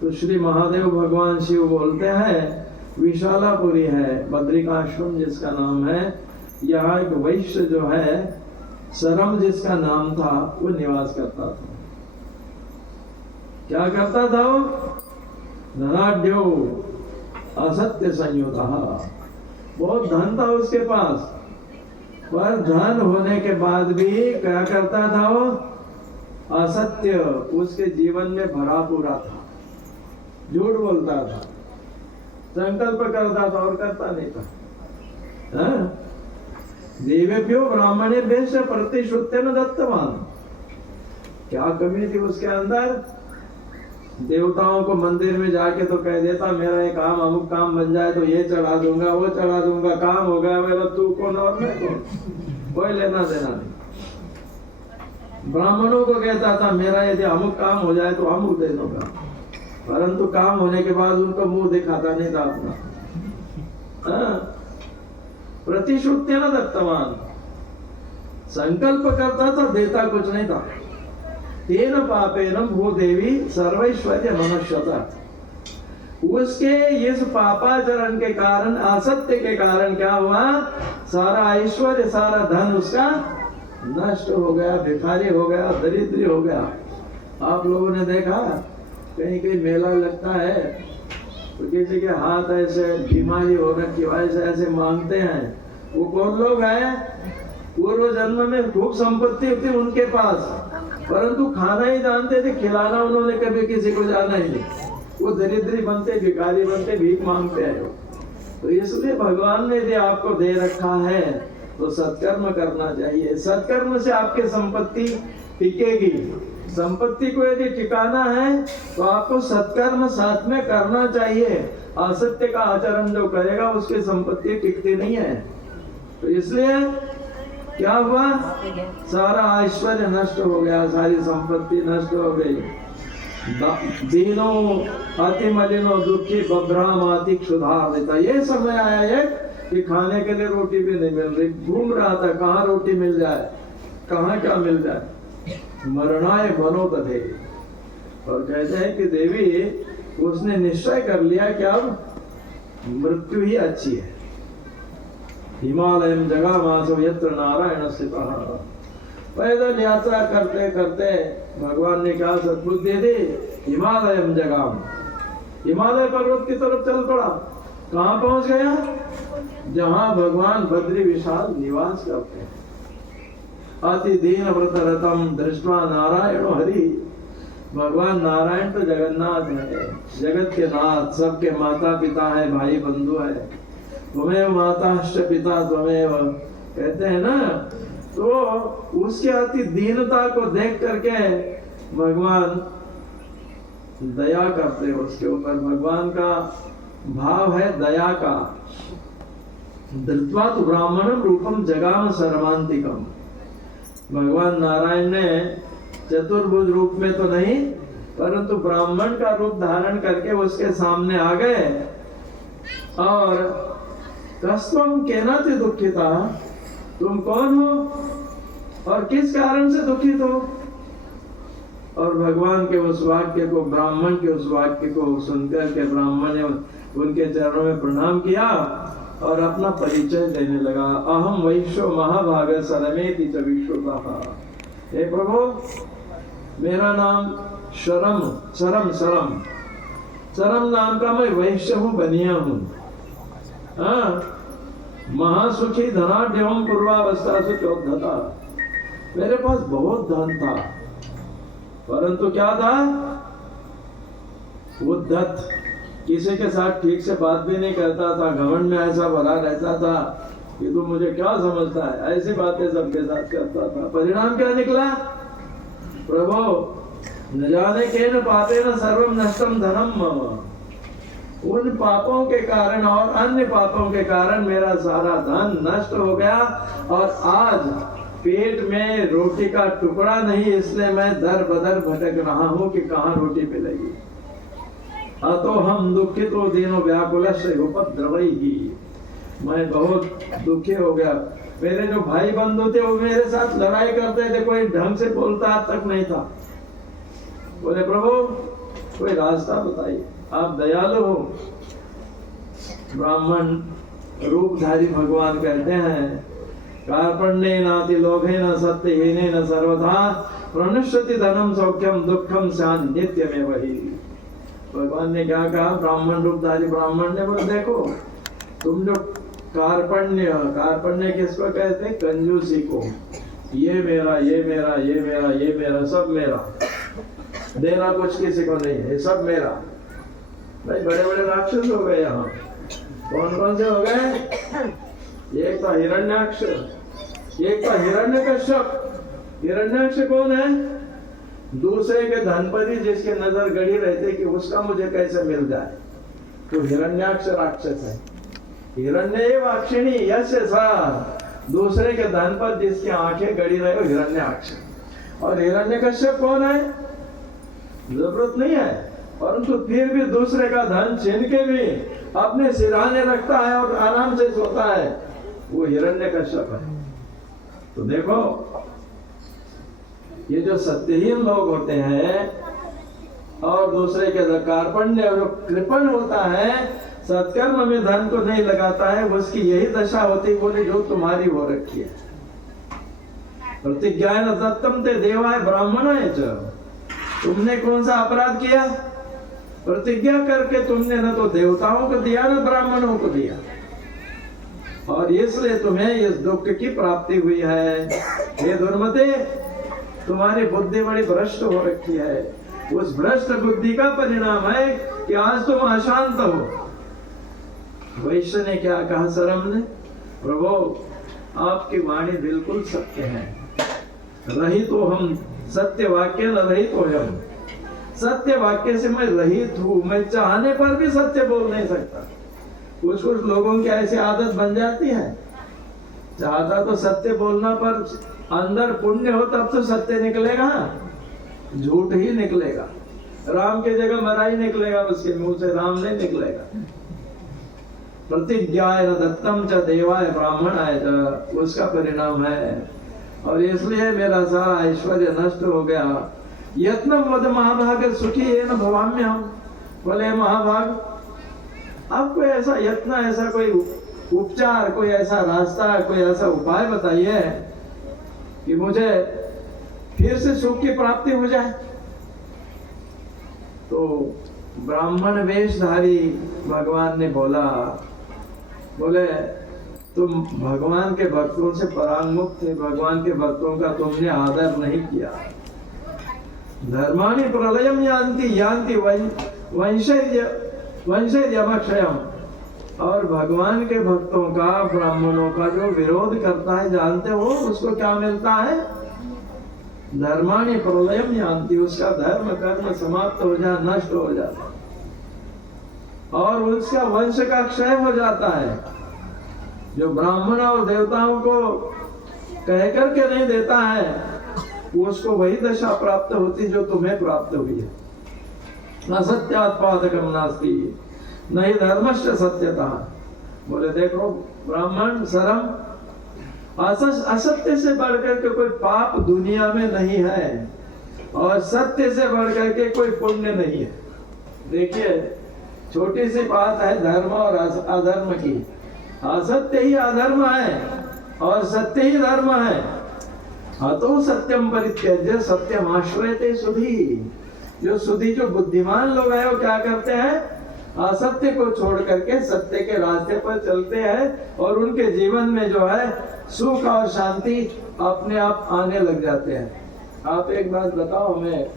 तो श्री महादेव भगवान शिव बोलते हैं, विशालापुरी है, बद्रिकाश्रम जिसका नाम है, यहाँ एक वैश्य जो है, सरम जिसका नाम था, वो निवास करता था। क्या करता था वो? धनाढ्यो असत्य संयुता, बहुत धन था उसके पास, पर धन होने के बाद भी क्या करता था वो? असत्य उसके जीवन में भरा पूरा था, झूठ बोलता था, संकल्प करता था और करता नहीं था। देवेभ्यो ब्राह्मणेभ्यश्च प्रतिश्रुत्यन दत्तवान। क्या कमी थी उसके अंदर? देवताओं को मंदिर में जाके तो कह देता, मेरा ये काम अमुक काम बन जाए तो ये चढ़ा दूंगा, वो चढ़ा दूंगा, काम हो गया मेरा, तू कौन और मैं कौन, कोई लेना देना नहीं। ब्राह्मणों को कहता था, मेरा यदि अमुक काम हो जाए तो अमुक दे दूंगा, परंतु काम होने के बाद उनको मुंह दिखाता नहीं था अपना। प्रतिश्रुत्य न दत्तवान, संकल्प करता था, देता कुछ नहीं था। तेन पापेन भू देवी सर्वैश्वर्य मनुष्यता। उसके इस पापाचरण के कारण, असत्य के कारण क्या हुआ? सारा ऐश्वर्य, सारा धन उसका नष्ट हो गया, भिखारी हो गया, दरिद्री हो गया। आप लोगों ने देखा कहीं कहीं मेला लगता है तो किसी के हाथ ऐसे बीमारी हो रखी है, ऐसे ऐसे मांगते हैं। वो कौन लोग हैं? पूर्व जन्म में खूब संपत्ति थी उनके पास, परंतु खाना ही जानते थे, खिलाना उन्होंने कभी किसी को जाना ही नहीं। वो दरिद्री बनते, भिखारी बनते, भीख मांगते हैं। तो इसलिए भगवान ने यदि आपको दे रखा है तो सत्कर्म करना चाहिए। सत्कर्म से आपकी संपत्ति टिकेगी। संपत्ति को यदि टिकाना है तो आपको सत्कर्म साथ में करना चाहिए। असत्य का आचरण जो करेगा उसकी संपत्ति टिकती नहीं है। तो इसलिए क्या हुआ? सारा ऐश्वर्य नष्ट हो गया, सारी संपत्ति नष्ट हो गई। दीनो अति मलिनो दुखी बभ्रामाति क्षुधार्ता। ये समय आया है कि खाने के लिए रोटी भी नहीं मिल रही। घूम रहा था कहाँ रोटी मिल जाए, कहाँ क्या मिल जाए। मरणाय मनोदधे। और कहते हैं कि देवी उसने निश्चय कर लिया कि अब मृत्यु ही अच्छी है। हिमालय जगामासो यत्र नारायण स्थितः। पैदल यात्रा करते करते भगवान ने कहा सद्बुद्धि दी, हिमालय जगाम, हिमालय पर्वत की तरफ चल पड़ा। कहाँ पहुंच गया? जहां भगवान बद्री विशाल निवास करते हैं। अति दीन व्रत रतम दृष्टवा नारायण हरि। भगवान नारायण तो जगन्नाथ है, जगत के नाथ, सबके माता पिता है, भाई बंधु है। त्वमेव माताश्च पिता त्वमेव, कहते हैं ना। तो उसके अति दीनता को देख करके भगवान दया करते हैं उसके ऊपर। भगवान का भाव है दया का। धृत्वा तु ब्राह्मणम रूपम जगाम सर्वांतिकम। भगवान नारायण ने चतुर्भुज रूप में तो नहीं, परंतु ब्राह्मण का रूप धारण करके उसके सामने आ गए। और कस्त्वम केनाति दुखिता, तुम कौन हो और किस कारण से दुखित हो? और भगवान के उस वाक्य को, ब्राह्मण के उस वाक्य को सुनकर के ब्राह्मण ने उनके चरणों में प्रणाम किया और अपना परिचय देने लगा। अहम वैश्यो महाभाग सरमेति च विश्रुतः। हे प्रभु, मेरा नाम शरम नाम का मैं वैश्य हूँ, बनिया हूँ। महासुखी धनाढ्यम पूर्वावस्था से चौधता। मेरे पास बहुत धन था, परंतु क्या था? उद्धत, किसी के साथ ठीक से बात भी नहीं करता था। घमंड में ऐसा भरा रहता था कि तू मुझे क्या समझता है, ऐसी बातें सबके साथ करता था। परिणाम क्या निकला? प्रभु न जाने केन पापेन सर्वम नष्टम धनम मम। उन पापों के कारण और अन्य पापों के कारण मेरा सारा धन नष्ट हो गया। और आज पेट में रोटी का टुकड़ा नहीं, इसलिए मैं दर बदर भटक रहा हूँ कि कहाँ रोटी मिलेगी। अतो हम दुखितो दीनो व्याकुलस्य उपद्रवैहि, मैं बहुत दुखी हो गया। मेरे जो भाई बंधु थे वो मेरे साथ लड़ाई करते थे, कोई ढंग से बोलता तक नहीं था। बोले प्रभु कोई रास्ता बताइए, आप दयालु हो। ब्राह्मण रूपधारी भगवान कहते हैं कार्पण्ये नाति लोभे न सत्यहीने न सर्वथा प्रणश्यति धनम सौख्यम दुखम शांत नित्य में वही। भगवान ने क्या कहा? ब्राह्मण रूपधारी ब्राह्मण ने बोला देखो तुम जो कार्पण्य किसको कहते हैं? कंजूसी को। ये मेरा, ये मेरा, ये मेरा, ये मेरा, सब मेरा, देना कुछ किसी को नहीं है, सब मेरा। भाई बड़े बड़े राक्षस हो गए यहाँ। कौन कौन से हो गए? एक तो हिरण्याक्ष, एक तो हिरण्यकश्यप। हिरण्याक्ष कौन है? दूसरे के धनपति जिसके नजर गड़ी रहती कि उसका मुझे कैसे मिल जाए, तो हिरण्याक्ष राक्षस है। हिरण्यवाक्षिणी यस्य सा, दूसरे के धन पर जिसकी आंखें गड़ी रहे हो हिरण्याक्ष। और हिरण्यकश्यप कौन है? जरूरत नहीं है परंतु फिर भी दूसरे का धन छीन के भी अपने सिरहाने रखता है और आराम से सोता है, वो हिरण्यकश्यप है। तो देखो ये जो सत्यहीन लोग होते हैं और दूसरे के कार्पण्य जो कृपण होता है, सत्कर्म में धन को नहीं लगाता है, उसकी यही दशा होती बोले जो तुम्हारी हो रखी है। प्रतिज्ञा न दत्तम ते देवाय ब्राह्मणाय च, तुमने कौन सा अपराध किया? प्रतिज्ञा करके तुमने न तो देवताओं को दिया न ब्राह्मणों को दिया, और इसलिए तुम्हें इस दुख की प्राप्ति हुई है। हे दुर्मते, तुम्हारी बुद्धि बड़ी भ्रष्ट हो रखी है। उस भ्रष्ट बुद्धि का परिणाम है कि आज तुम अशांत हो। वैश्य ने क्या कहा? शरम ने, प्रभु आपकी वाणी बिल्कुल सत्य है, रहित तो हम सत्य वाक्य न रहित हो हम। सत्य वाक्य से मैं रहित हूँ, मैं चाहने पर भी सत्य बोल नहीं सकता। कुछ कुछ लोगों की ऐसी आदत बन जाती है, चाहता तो सत्य बोलना पर अंदर पुण्य हो तब तो सत्य निकलेगा, झूठ ही निकलेगा। राम की जगह मराई निकलेगा, उसके मुंह से राम नहीं निकलेगा। प्रतिज्ञाय दत्तम च देवाय ब्राह्मणाय च, उसका परिणाम है। और इसलिए मेरा सारा ऐश्वर्य नष्ट हो गया। यत्न वद महाभाग सुखी है न भवाम्यहम। बोले महाभाग, आप कोई ऐसा यत्न, ऐसा कोई उपचार, कोई ऐसा रास्ता, कोई ऐसा उपाय बताइए कि मुझे फिर से सुख की प्राप्ति हो जाए। तो ब्राह्मण वेशधारी भगवान ने बोला, बोले तुम भगवान के भक्तों से परांगमुख थे, भगवान के भक्तों का तुमने आदर नहीं किया। धर्माणि प्रलयम यान्ति यान्ति वंशयमक्षयम, और भगवान के भक्तों का, ब्राह्मणों का जो विरोध करता है, जानते हो उसको क्या मिलता है? धर्माणि प्रलयम यान्ति, उसका धर्म कर्म समाप्त हो जाए, नष्ट हो जाता है, और उसका वंश का क्षय हो जाता है। जो ब्राह्मण और देवताओं को कह करके नहीं देता है, उसको वही दशा प्राप्त होती जो तुम्हें प्राप्त हुई है। न सत्यात्पादकम नास्ति नहीं धर्मश्च सत्यता। बोले देखो ब्राह्मण, शर्म, असत्य से बढ़कर के कोई पाप दुनिया में नहीं है, और सत्य से बढ़कर के कोई पुण्य नहीं है। देखिए छोटी सी बात है धर्म और अधर्म की। असत्य ही अधर्म है और सत्य ही धर्म है। अतो सत्यम परित्यज्य सत्यम आश्रयते सुधी। जो सुधी, जो बुद्धिमान लोग हैं वो क्या करते हैं? असत्य को छोड़ करके सत्य के रास्ते पर चलते हैं, और उनके जीवन में जो है सुख और शांति अपने आप आने लग जाते हैं। आप एक बात बताओ हमें,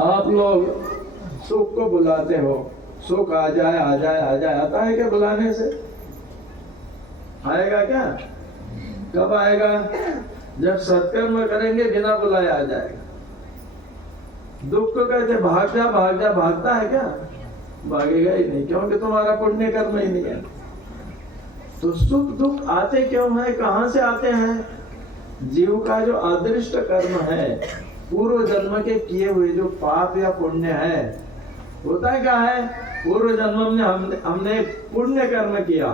आप लोग सुख को बुलाते हो, सुख आ जाए आ जाए आ जाए, आता है क्या बुलाने से? आएगा क्या? कब आएगा? जब सत्कर्म करेंगे बिना बुलाए आ जाएगा। दुख को कहते भाग जा भाग जा, भागता है क्या? भागेगा ही नहीं, क्योंकि तुम्हारा पुण्य कर्म ही नहीं है। तो सुख दुख आते क्यों है, कहां से आते हैं? जीव का जो अदृष्ट कर्म है, पूर्व जन्म के किए हुए जो पाप या पुण्य है, होता है क्या है, पूर्व जन्म में हमने पुण्य कर्म किया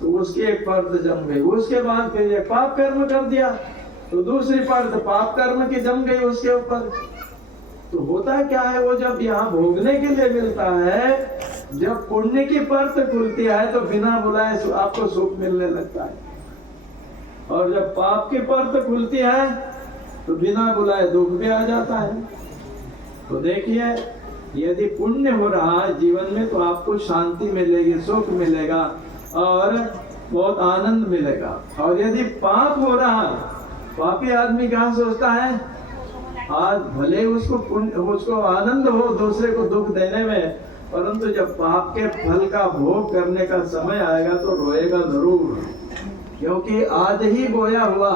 तो उसके एक परत जम गई, उसके बाद फिर एक पाप कर्म कर दिया तो दूसरी परत पाप कर्म की जम गई उसके ऊपर। तो होता क्या है, वो जब यहाँ भोगने के लिए मिलता है, जब पुण्य की परत खुलती है तो बिना बुलाए आपको सुख मिलने लगता है, और जब पाप की परत खुलती है तो बिना बुलाए दुख भी आ जाता है। तो देखिए, यदि पुण्य हो रहा है जीवन में तो आपको शांति मिलेगी, सुख मिलेगा और बहुत आनंद मिलेगा। और यदि पाप हो रहा है, पापी आदमी क्या सोचता है, आज भले उसको आनंद हो दूसरे को दुख देने में, परंतु जब पाप के फल का भोग करने का समय आएगा तो रोएगा जरूर, क्योंकि आज ही बोया हुआ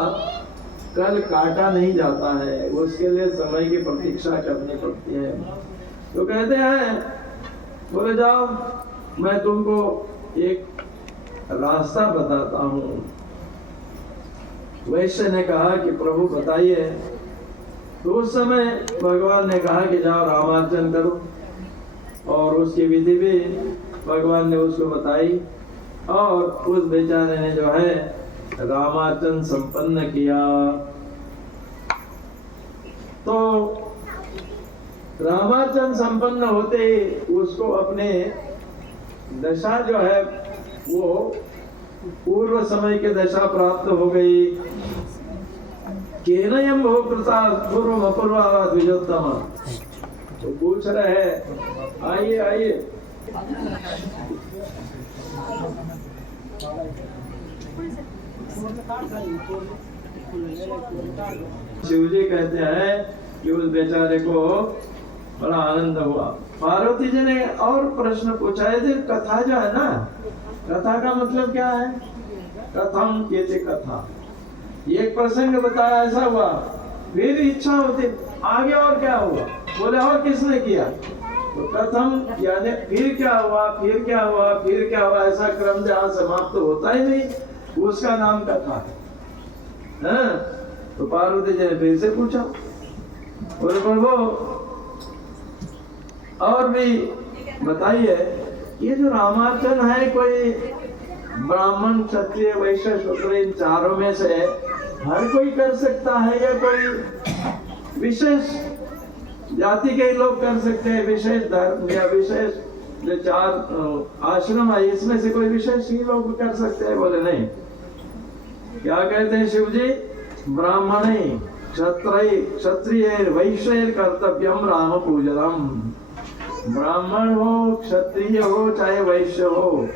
कल काटा नहीं जाता है, उसके लिए समय की प्रतीक्षा करनी पड़ती है। तो कहते हैं, बोले जाओ मैं तुमको एक रास्ता बताता हूँ। वैश्य ने कहा कि प्रभु बताइए। तो उस समय भगवान ने कहा कि जाओ रामार्चन करो, और उसकी विधि भी भगवान ने उसको बताई, और उस बेचारे ने जो है रामार्चन संपन्न किया। तो रामार्चन संपन्न होते ही उसको अपने दशा जो है वो पूर्व समय की दशा प्राप्त हो गई। केनयम भो कृता पूर्व अपूर्वा द्विजोत्तम। तो पूछ रहे हैं, आइए आइए। शिवजी कहते हैं कि उस बेचारे को बड़ा आनंद हुआ। पार्वती जी ने और प्रश्न पूछा, यदि कथा जो है ना, कथा का मतलब क्या है, कथम कहते कथा, एक प्रसंग बताया ऐसा हुआ, फिर इच्छा होती आगे और क्या हुआ, बोले और किसने किया, तो कथम यानी फिर क्या हुआ, फिर क्या हुआ, फिर क्या हुआ, ऐसा क्रम जहाँ समाप्त तो होता ही नहीं, उसका नाम कथा है। तो पार्वती जी ने फिर से पूछा, बोले प्रभु और भी बताइए, ये जो रामार्चन है कोई ब्राह्मण क्षत्रिय वैश्य शूद्र इन चारों में से हर कोई कर सकता है या कोई विशेष जाति के लोग कर सकते हैं, विशेष धर्म या विशेष जो चार आश्रम है इसमें से कोई विशेष ही लोग कर सकते हैं? बोले नहीं। क्या कहते हैं शिव जी, ब्राह्मण क्षत्रिय वैश्य कर्तव्यम राम पूजनम। ब्राह्मण हो, क्षत्रिय हो, चाहे वैश्य हो,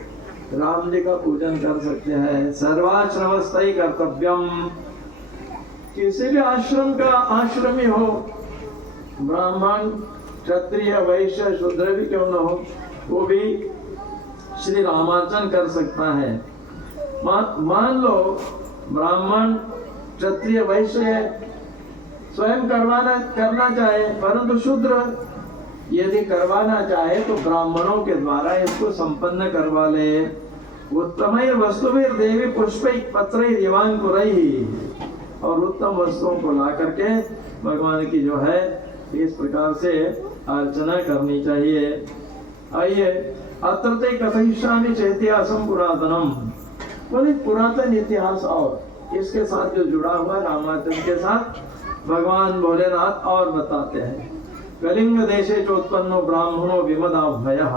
राम जी का पूजन कर सकते हैं। सर्वाश्रमस्थई कर्तव्यम, किसी भी आश्रम का आश्रमी हो, ब्राह्मण क्षत्रिय वैश्य शूद्र भी क्यों न हो, वो भी श्री रामार्चन कर सकता है। मान लो ब्राह्मण क्षत्रिय वैश्य स्वयं करना चाहे, परंतु शूद्र यदि करवाना चाहे तो ब्राह्मणों के द्वारा इसको संपन्न करवा ले। उत्तम वस्तु देवी पुष्प पत्र दिवांकुरई, और उत्तम वस्तुओं को ला करके भगवान की जो है इस प्रकार से अर्चना करनी चाहिए। आइए, अत्रते कथयिष्यामि चेतिहासम पुरातनम। बोले पुरातन इतिहास और इसके साथ जो जुड़ा हुआ रामार्चन के साथ भगवान भोलेनाथ और बताते हैं। कलिंग देशे चोत्पन्नो ब्राह्मणो विमदा भयः।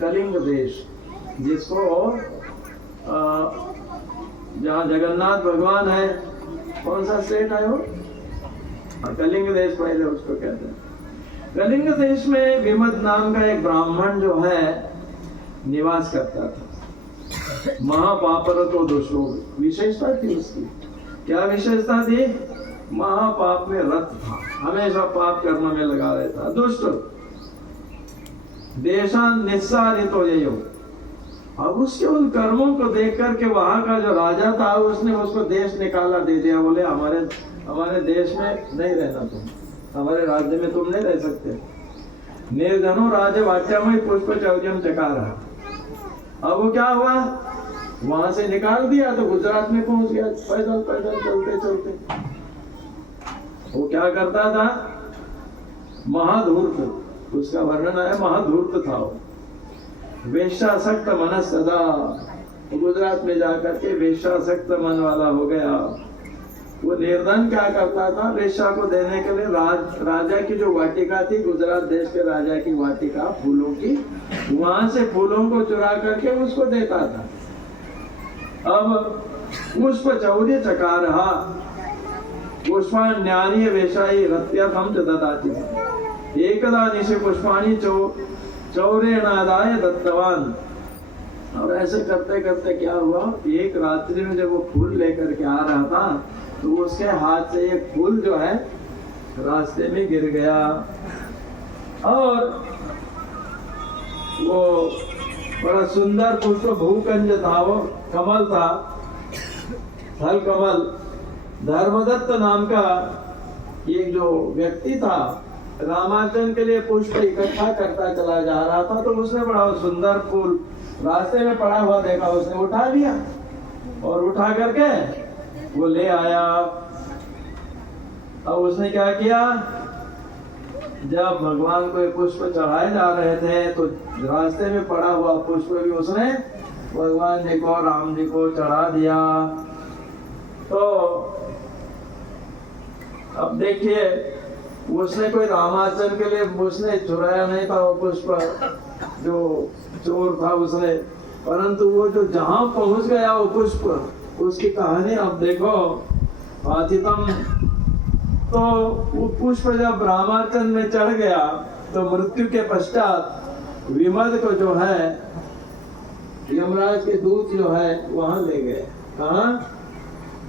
कलिंग देश जिसको जहाँ जगन्नाथ भगवान है, कौन सा स्टेट है वो, कलिंग देश पहले उसको कहते हैं। कलिंग देश में विमद नाम का एक ब्राह्मण जो है निवास करता था। महापापर तो दुष्टो, विशेषता थी उसकी। क्या विशेषता थी? महापाप में रत था, हमेशा पाप कर्म में लगा रहता, दुष्ट। देशान निस्सारितो ययो। अब उसके उन कर्मों को देख करके वहां का जो राजा था उसने उसको देश निकाला, दे दिया। बोले हमारे देश में नहीं रहना, तुम हमारे राज्य में तुम नहीं रह सकते। निर्धनो राज्य वाक्यमय पुष्प चौर्यम चकार। अब वो क्या हुआ, वहां से निकाल दिया तो गुजरात में पहुंच गया, पैदल पैदल चलते चलते। वो क्या करता था, महाधूर्त, उसका वर्णन है, महाधूर्त था वो, वेश्यासक्त मन सदा। वो गुजरात में जाकर के वेश्यासक्त मन वाला हो गया। वो निर्धन क्या करता था, वेश्या को देने के लिए राजा की जो वाटिका थी, गुजरात देश के राजा की वाटिका फूलों की, वहां से फूलों को चुरा करके उसको देता था। अब पुष्प चौर्य चकार पुष्पान्यानी वेशाई रत्यर्थम च ददाति। एकदा निशि पुष्पाणि चौरेणादाय दत्तवान। और ऐसे करते करते क्या हुआ, एक रात्रि में जब वो फूल लेकर के आ रहा था तो उसके हाथ से एक फूल जो है रास्ते में गिर गया। और वो बड़ा सुंदर पुष्प भूकंज था, वो कमल था, थल कमल। धर्मदत्त नाम का एक जो व्यक्ति था, रामार्जन के लिए पुष्प इकट्ठा करता चला जा रहा था, तो उसने बड़ा सुंदर फूल रास्ते में पड़ा हुआ देखा, उसने उठा लिया और उठा करके वो ले आया। अब उसने क्या किया, जब भगवान को पुष्प चढ़ाए जा रहे थे तो रास्ते में पड़ा हुआ पुष्प भी उसने भगवान जी को, राम जी को चढ़ा दिया। तो अब देखिए, उसने कोई रामार्जन के लिए उसने चुराया नहीं था वो पुष्प, जो चोर था उसने, परंतु वो जो जहां पहुंच गया वो पुष्प, उसकी कहानी अब देखो। पाथितम, तो वो पुष्प जब रामार्जन में चढ़ गया तो मृत्यु के पश्चात विमद को जो है यमराज के दूत जो है वहां ले गए। कहाँ?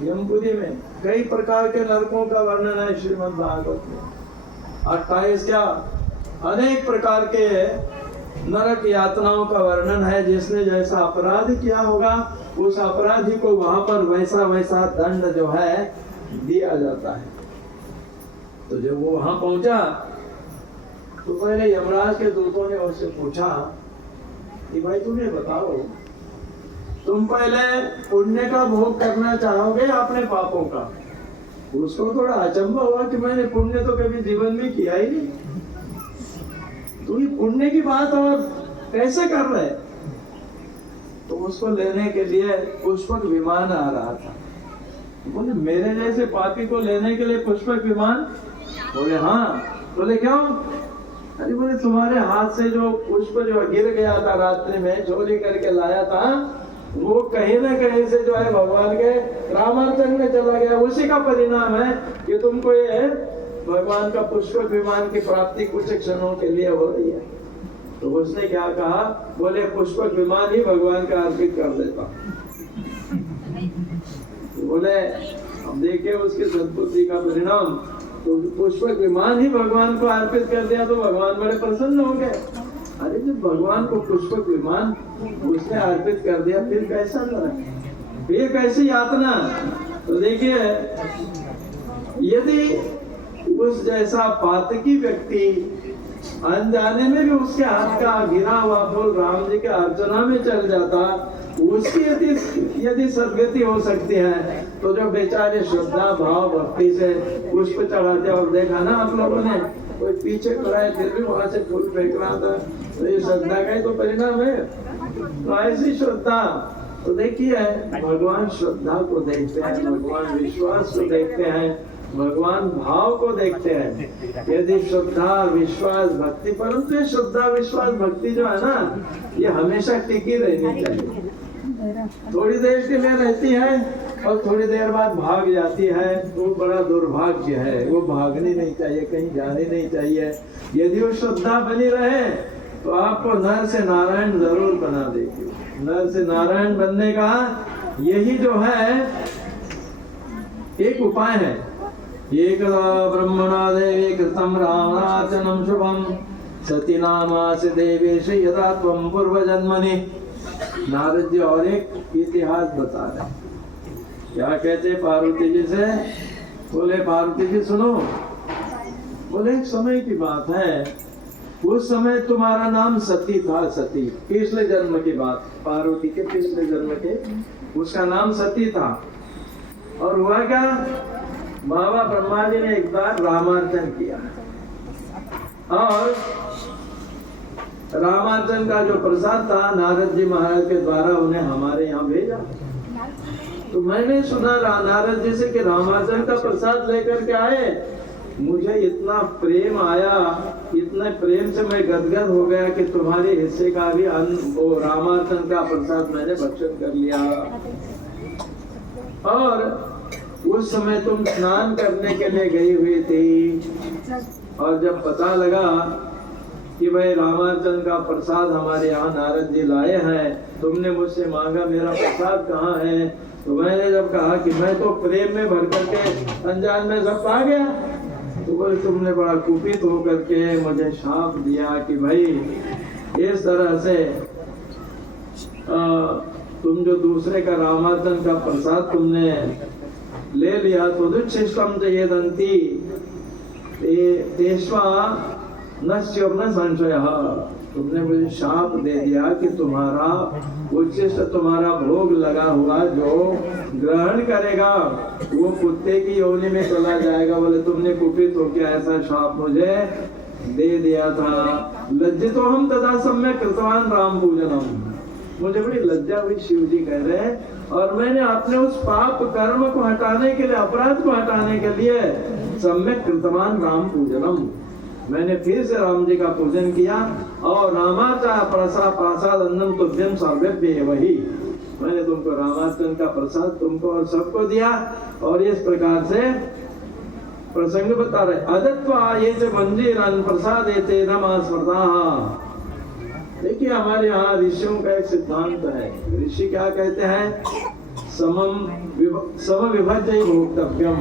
यमपुरी में। कई प्रकार के नरकों का वर्णन है श्रीमद् भागवत में। 28 क्या अनेक प्रकार के नरक यातनाओं का वर्णन है। जिसने जैसा अपराध किया होगा उस अपराधी को वहां पर वैसा वैसा दंड जो है दिया जाता है। तो जब वो वहां पहुंचा तो पहले यमराज के दूतों ने उससे पूछा कि भाई तुम्हें बताओ, तुम पहले पुण्य का भोग करना चाहोगे या अपने पापों का? उसको थोड़ा अचंभा हुआ कि मैंने पुण्य तो कभी जीवन में किया ही नहीं, तो ये पुण्य की बात और कैसे कर रहे? तो उसको लेने के लिए पुष्पक विमान आ रहा था। बोले मेरे जैसे पापी को लेने के लिए पुष्पक विमान? बोले हाँ। बोले क्यों? अरे बोले तुम्हारे हाथ से जो पुष्प जो गिर गया था रात्रि में, चोरी करके लाया था, वो कहीं ना कहीं से जो है भगवान के रामार्जन में चला गया। उसी का परिणाम है कि तुमको ये भगवान का पुष्पक विमान की प्राप्ति कुछ क्षणों के लिए हो रही है। तो उसने क्या कहा? बोले पुष्पक विमान ही भगवान का अर्पित कर देता। तो बोले अब देखिए उसकी सद्बुद्धि का परिणाम, तो पुष्पक विमान ही भगवान को अर्पित कर दिया तो भगवान बड़े प्रसन्न हो गए। अरे जब भगवान को पुष्पक विमान उसने अर्पित कर दिया फिर कैसा नरक, फिर कैसी यातना? तो देखिए, यदि उस जैसा पातकी व्यक्ति अनजाने में भी उसके हाथ का गिरा हुआ फूल राम जी के अर्चना में चल जाता, उसकी यदि सदगति हो सकती है, तो जो बेचारे श्रद्धा भाव भक्ति से पुष्प चढ़ाते, और देखा ना आप लोगों ने, कोई पीछे खड़ा है फिर भी वहां से फूल फेंक रहा था, तो ये श्रद्धा का ही तो परिणाम है। तो ऐसी श्रद्धा, तो देखिए भगवान श्रद्धा को देखते हैं, भगवान विश्वास को देखते हैं, भगवान भाव को देखते हैं। यदि श्रद्धा विश्वास भक्ति, परंतु ये श्रद्धा विश्वास भक्ति जो है ना, ये हमेशा टिकी रहनी चाहिए। थोड़ी देर के लिए रहती है और थोड़ी देर बाद भाग जाती है, तो बड़ा दुर्भाग्य है। वो भागनी नहीं चाहिए, कहीं जानी नहीं चाहिए। यदि वो श्रद्धा बनी रहे तो आपको नर से नारायण जरूर बना देगी। नर से नारायण बनने का यही जो है एक उपाय है। एक ब्रह्मणा देवी कृतम रामार्चनम शुभम सती नामास्य देवेश यदा त्वं पूर्व जन्मनि। नारद जी और एक इतिहास बता रहे, क्या कहते पार्वती जी से? बोले पार्वती जी सुनो, बोले एक समय की बात है, उस समय तुम्हारा नाम सती था। सती पिछले जन्म की बात, पार्वती के पिछले जन्म के, उसका नाम सती था। और हुआ क्या, बाबा ब्रह्मा जी ने एक बार रामार्चन किया और रामार्चन का जो प्रसाद था नारद जी महाराज के द्वारा उन्हें हमारे यहाँ भेजा। तो मैंने सुना नारद जी से कि रामार्चन का प्रसाद लेकर के आए। मुझे इतना प्रेम आया, इतने प्रेम से मैं गदगद हो गया कि तुम्हारे हिस्से का भी वो रामार्चन का प्रसाद मैंने भक्षण कर लिया। और उस समय तुम स्नान करने के लिए गई हुई थी और जब पता लगा कि भाई रामार्चन का प्रसाद हमारे यहाँ नारद जी लाए हैं, तुमने मुझसे मांगा मेरा प्रसाद कहाँ है, तो मैंने जब कहा कि मैं तो प्रेम में भर करके अनजान में सब आ गया, तो बोले तुमने बड़ा कुपित होकर के मुझे शाप दिया कि भाई इस तरह से तुम जो दूसरे का रामार्चन का प्रसाद तुमने ले लिया तो दुच्छिष्टम चयेदंती तेष्वा नश्य न संशय। तुमने मुझे शाप दे दिया कि तुम्हारा उच्छिष्ट, तुम्हारा भोग लगा हुआ जो ग्रहण करेगा वो कुत्ते की योनि में चला जाएगा। बोले तुमने कुपित हो क्या ऐसा शाप मुझे दे दिया था। लज्जितो हम तथा सम्यक कृतवान राम पूजनम। मुझे बड़ी लज्जा हुई, शिव जी कह रहे हैं, और मैंने अपने उस पाप कर्म को हटाने के लिए, अपराध को हटाने के लिए सम्यक कृतवान राम पूजनम, मैंने फिर से राम जी का पूजन किया। और रामाचा प्रसाद अन्नम तुभ्यम सर्वेभ्य वही, मैंने तुमको रामार्चन का प्रसाद तुमको और सबको दिया। और इस प्रकार से प्रसंग बता रहे, अदत्वा ये से मंजीरन प्रसाद एते नमा स्मृता। देखिए हमारे यहाँ ऋषियों का एक सिद्धांत है। ऋषि क्या कहते हैं, सम विभज्य भोक्तव्यम।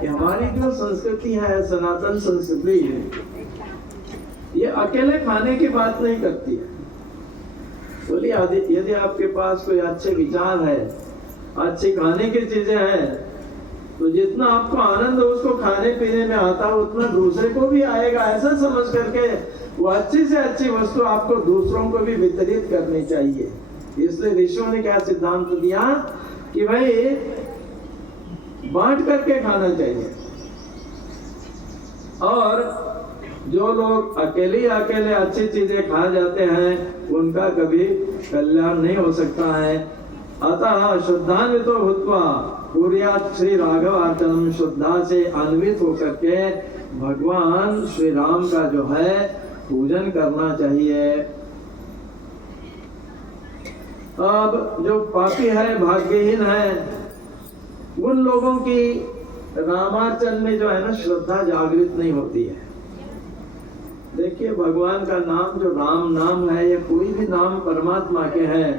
हमारी जो संस्कृति है, सनातन संस्कृति है, ये अकेले खाने की बात नहीं करती है। बोलिए यदि आपके पास कोई अच्छे विचार है, अच्छी खाने की चीजें हैं, तो जितना आपको आनंद उसको खाने पीने में आता है उतना दूसरे को भी आएगा। ऐसा समझ करके वो अच्छी से अच्छी वस्तु आपको दूसरों को भी वितरित करनी चाहिए। इसलिए ऋषियों ने क्या सिद्धांत दिया कि भाई बांट करके खाना चाहिए। और जो लोग अकेले अच्छी चीजें खा जाते हैं उनका कभी कल्याण नहीं हो सकता है। अतः शुद्धान्वितो भूत्वा कुर्यात् श्री राघवार्चनम। शुद्धा से अन्वित होकर के भगवान श्री राम का जो है पूजन करना चाहिए। अब जो पापी है, भाग्यहीन है, उन लोगों की रामार्चन में जो है ना श्रद्धा जागृत नहीं होती है। देखिए भगवान का नाम जो राम नाम है या कोई भी नाम परमात्मा के हैं,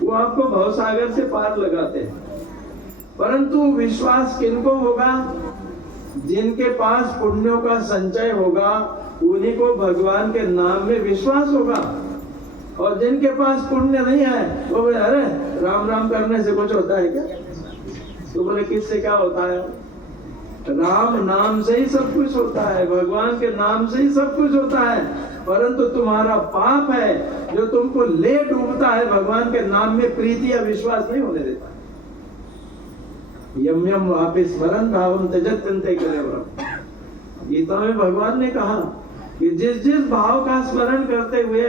वो आपको भवसागर से पार लगाते हैं। परंतु विश्वास किनको होगा, जिनके पास पुण्यों का संचय होगा उन्हीं को भगवान के नाम में विश्वास होगा। और जिनके पास पुण्य नहीं है वो बोले अरे राम राम करने से कुछ होता है क्या। तो बोले किससे क्या होता है, राम नाम से ही सब कुछ होता है, भगवान के नाम से ही सब कुछ होता है। परंतु तुम्हारा पाप है जो तुमको ले डूबता है भगवान के नाम में, प्रीति या विश्वास नहीं होने देता। यम यम वापिस स्मरण भावम त्यजत चिंते करेवरम। गीता में भगवान ने कहा कि जिस जिस भाव का स्मरण करते हुए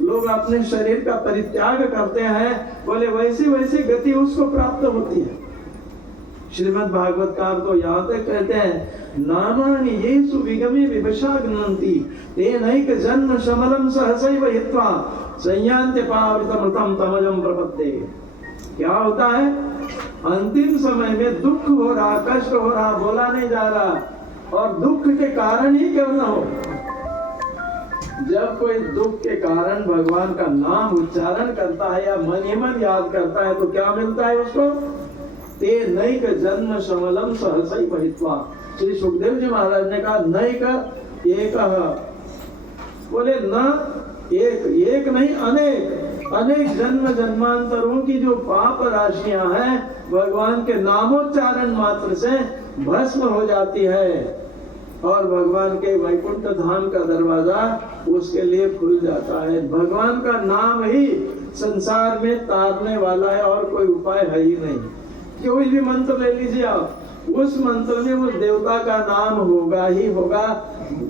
लोग अपने शरीर का परित्याग करते हैं, बोले वैसी वैसी गति उसको प्राप्त होती है। श्रीमद् भागवतकार तो यहाँ तक कहते हैं नामानि येषु विगमे विवशा गृह्णन्ति तेनैक जन्म शमलम सहसैव हित्वा संयान्ति पावृतमृतं तमजं प्रपद्ये। क्या होता है, अंतिम समय में दुख हो रहा, कष्ट हो रहा, बोला नहीं जा रहा, और दुख के कारण ही क्यों न हो, जब कोई दुख के कारण भगवान का नाम उच्चारण करता है या मन ही मन याद करता है तो क्या मिलता है उसको, ते नैक जन्म शमलम सहसैव हित्वा। श्री सुखदेव जी महाराज ने कहा नैक एक, बोले न एक नहीं अनेक जन्म जन्मांतरों की जो पाप राशियां हैं भगवान के नामोच्चारण मात्र से भस्म हो जाती है। और भगवान के वैकुंठ धाम का दरवाजा उसके लिए खुल जाता है। भगवान का नाम ही संसार में तारने वाला है, और कोई उपाय है ही नहीं। कोई भी मंत्र ले लीजिए आप, उस मंत्र में उस देवता का नाम होगा ही होगा।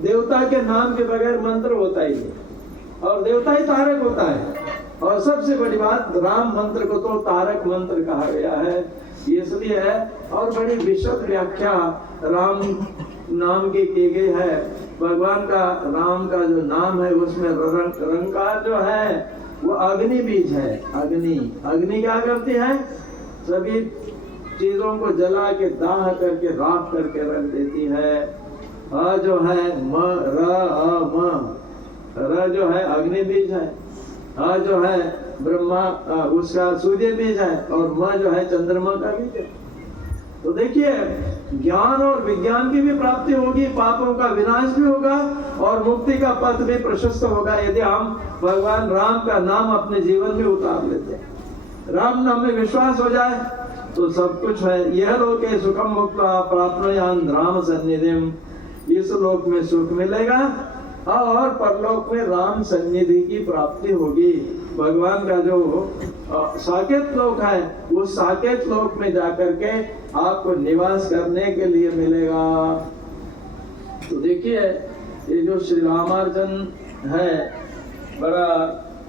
देवता के नाम के बगैर मंत्र होता ही नहीं, और देवता ही तारक होता है। और सबसे बड़ी बात, राम मंत्र को तो तारक मंत्र कहा गया है, इसलिए है। और बड़ी विशद व्याख्या राम नाम की गई है। भगवान का राम का जो नाम है उसमें रंकार जो है वो अग्नि बीज है। अग्नि क्या करती है? सभी चीजों को जला के दाह करके राख करके रख देती है। अ जो है म र जो है अग्नि बीज है। अ जो है ब्रह्मा उसका सूर्य बीज है, और म जो है चंद्रमा का बीज है। तो देखिए, ज्ञान और विज्ञान की भी प्राप्ति होगी, पापों का विनाश भी होगा, और मुक्ति का पथ भी प्रशस्त होगा यदि हम भगवान राम का नाम अपने जीवन में उतार लेते हैं। राम नाम में विश्वास हो जाए तो सब कुछ है। यह लोक सुखम मुक्त्वा प्राप्नुयात् राम सन्निधिम, इस लोक में सुख मिलेगा और परलोक में राम सन्निधि की प्राप्ति होगी। भगवान का जो साकेत लोक है, उस साकेत लोक में जाकर के आपको निवास करने के लिए मिलेगा। तो देखिए, ये जो श्री रामार्जन है, बड़ा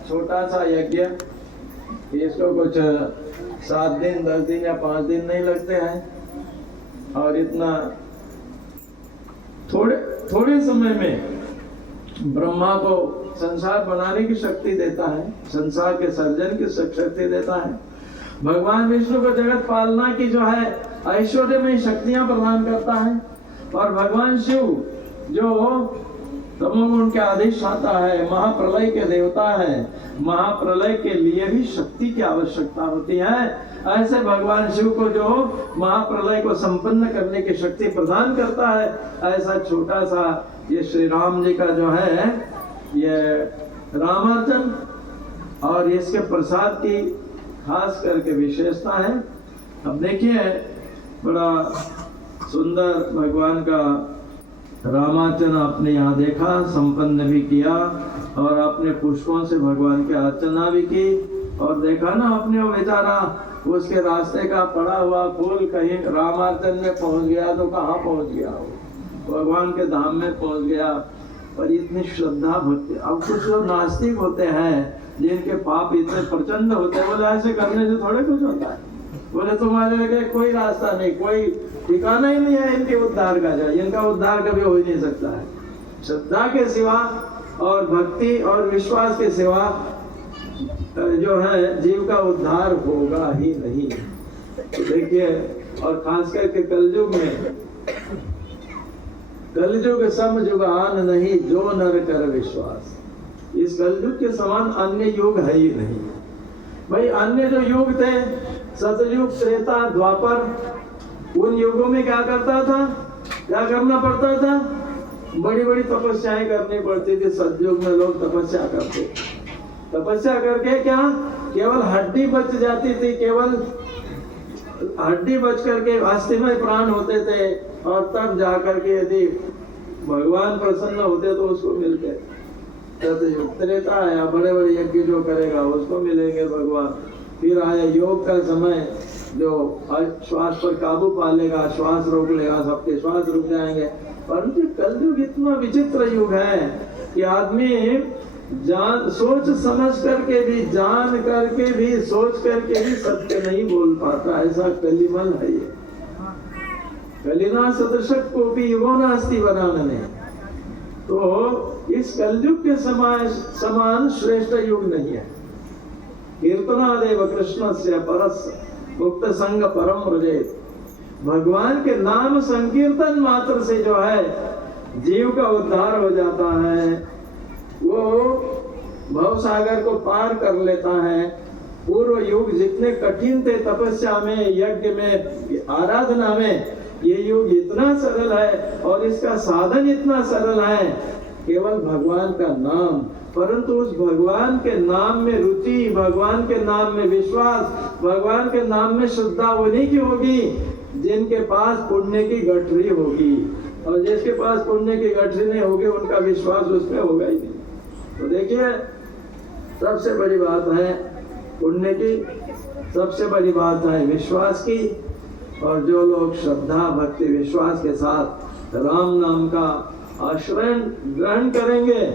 छोटा सा यज्ञ, इसको कुछ 7 दिन 10 दिन या 5 दिन नहीं लगते हैं, और इतना थोड़े समय में ब्रह्मा को संसार बनाने की शक्ति देता है, संसार के सर्जन की शक्ति देता है। भगवान विष्णु को जगत पालना की जो है ऐश्वर्य में शक्तियां प्रदान करता है, और भगवान शिव जो तमोगुण के अधिष्ठाता है, महाप्रलय के देवता है, महाप्रलय के लिए भी शक्ति की आवश्यकता होती है। ऐसे भगवान शिव को जो महाप्रलय को संपन्न करने की शक्ति प्रदान करता है, ऐसा छोटा सा ये श्री राम जी का जो है ये रामार्जन, और इसके प्रसाद की खास करके विशेषता है। अब देखिए, बड़ा सुंदर भगवान का रामार्चन आपने यहाँ देखा, संपन्न भी किया, और आपने पुष्पों से भगवान की अर्चना भी की। और देखा ना आपने, वो बेचारा उसके रास्ते का पड़ा हुआ फूल कहीं रामार्चन में पहुंच गया तो कहाँ पहुंच गया, वो भगवान के धाम में पहुंच गया। पर इतनी श्रद्धा भक्ति, अब कुछ लोग नास्तिक होते हैं जिनके पाप इतने प्रचंड होते हैं, बोले ऐसे करने से थोड़े कुछ होता है, बोले तुम्हारे लगे कोई रास्ता नहीं, कोई ठिकाना ही नहीं है इनके उद्धार का, जाए इनका उद्धार कभी हो ही नहीं सकता है। श्रद्धा के सिवा और भक्ति और विश्वास के सिवा जो है जीव का उद्धार होगा ही नहीं। तो देखिए, और खास करके कलयुग में, कलयुग सम जुगान नहीं जो नर कर विश्वास, इस कलयुग के समान अन्य युग है ही नहीं। भाई अन्य जो युग थे, सतयुग, त्रेता, द्वापर, उन युगों में क्या करता था, क्या करना पड़ता था? बड़ी बड़ी तपस्याएं करनी पड़ती थी। सतयुग में लोग तपस्या करते, तपस्या करके क्या केवल हड्डी बच जाती थी, केवल हड्डी बच करके अस्थि प्राण होते थे, और तब जाकर के यदि भगवान प्रसन्न होते तो उसको मिलते। त्रेता आया, बड़े बड़े यज्ञ जो करेगा उसको मिलेंगे भगवान। फिर आया योग का समय, जो श्वास पर काबू पा लेगा, श्वास रोक लेगा, सबके श्वास रुक जाएंगे। परंतु कलयुग इतना विचित्र युग है कि आदमी जान सोच समझ करके भी, जान करके भी, सोच करके भी सत्य नहीं बोल पाता, ऐसा कलिमल है ये। कलिना सदृशक को भी युगो नास्ति बनाने। तो इस कलयुग के समान श्रेष्ठ युग नहीं है। कीर्तनादेव कृष्ण से परस मुक्त संग परम व्रजेत, भगवान के नाम संकीर्तन मात्र से जो है जीव का उद्धार हो जाता है, वो भव सागर को पार कर लेता है। पूर्व युग जितने कठिन थे, तपस्या में, यज्ञ में, आराधना में, ये युग इतना सरल है, और इसका साधन इतना सरल है, केवल भगवान का नाम। परंतु उस भगवान के नाम में रुचि, भगवान के नाम में विश्वास, भगवान के नाम में श्रद्धा उन्हीं की होगी जिनके पास पुण्य की गठरी होगी, और जिसके पास पुण्य की गठरी नहीं होगी उनका विश्वास उसमें होगा ही नहीं। तो देखिए सबसे बड़ी बात है पुण्य की, सबसे बड़ी बात है विश्वास की। और जो लोग श्रद्धा भक्ति विश्वास के साथ राम नाम का आश्रय ग्रहण करेंगे,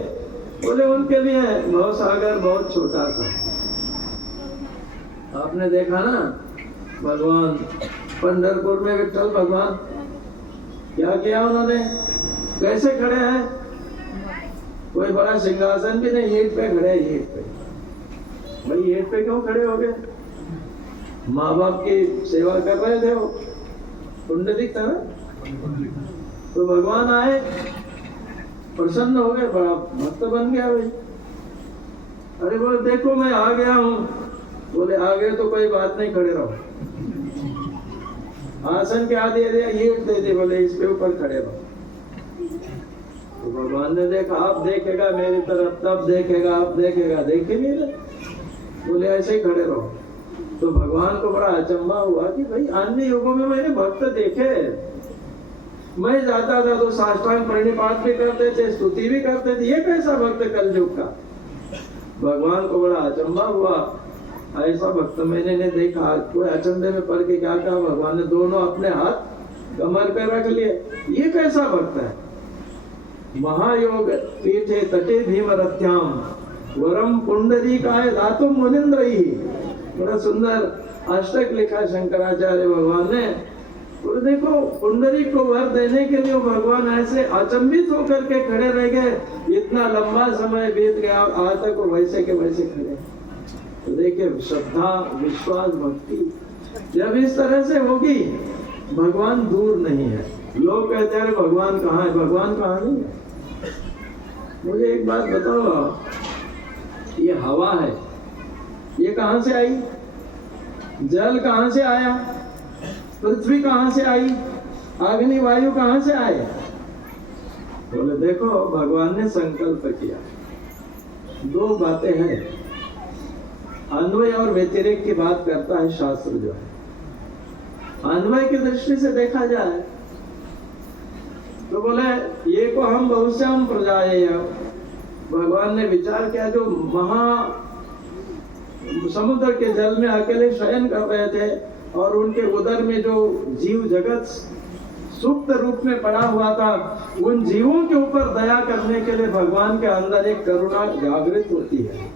बोले उनके लिए भव सागर बहुत छोटा सा। आपने देखा ना भगवान पंढरपुर में विठ्ठल भगवान क्या किया उन्होंने, कैसे खड़े हैं, कोई बड़ा सिंहासन भी नहीं, ईंट पे खड़े, ईंट पे। भाई ईंट पे क्यों खड़े हो गए? माँ बाप की सेवा कर रहे थे, वो पुंडरीक था ना, तो भगवान आए, प्रसन्न हो गए, बड़ा भक्त बन गया भाई। अरे बोले देखो मैं आ गया हूँ, बोले आ गए तो कोई बात नहीं, खड़े रहो। आसन क्या दे दिया, ईंट दे दी, बोले इसके ऊपर खड़े रहो। तो भगवान ने देखा आप देखेगा मेरी तरफ, तब देखेगा, आप देखेगा, देख ही नहीं रहे, बोले ऐसे ही खड़े रहो। तो भगवान को बड़ा अचंभा हुआ कि भाई अन्य युगों में मैंने भक्त देखे, मैं जाता था तो साष्टांग प्रणिपात भी करते थे, स्तुति भी करते थे, ये कैसा भक्त कलयुग का। भगवान को बड़ा अचंभा हुआ, ऐसा भक्त मैंने नहीं देखा। कोई अचंभे में पड़ के क्या कहा, भगवान ने दोनों अपने हाथ कमर पे रख लिए, ये कैसा भक्त है। महायोग पीठे तटे भीमरथ्याम वरम पुंडरीकाय दातुम मुनिंद्रई, बड़ा सुंदर अष्टक लिखा शंकराचार्य भगवान ने। और देखो पुंडरीक को वर देने के लिए भगवान ऐसे अचंभित होकर के खड़े रह गए, इतना लंबा समय बीत गया, आज तक वो वैसे के वैसे खड़े। तो देखिए श्रद्धा विश्वास भक्ति जब इस तरह से होगी, भगवान दूर नहीं है। लोग कहते हैं भगवान कहाँ है, भगवान कहाँ नहीं है। मुझे एक बात बताओ, ये हवा है, ये कहां से आई, जल कहां से आया, पृथ्वी कहां से आई, अग्नि वायु कहां से आए। बोले देखो भगवान ने संकल्प किया। दो बातें हैं, अन्वय और व्यतिरेक की बात करता है शास्त्र जो है। अन्वय की दृष्टि से देखा जाए तो बोले ये को हम बहुश्याम प्रजाएय, भगवान ने विचार किया जो महा समुद्र के जल में अकेले शयन कर रहे थे और उनके उदर में जो जीव जगत सुप्त रूप में पड़ा हुआ था, उन जीवों के ऊपर दया करने के लिए भगवान के अंदर एक करुणा जागृत होती है।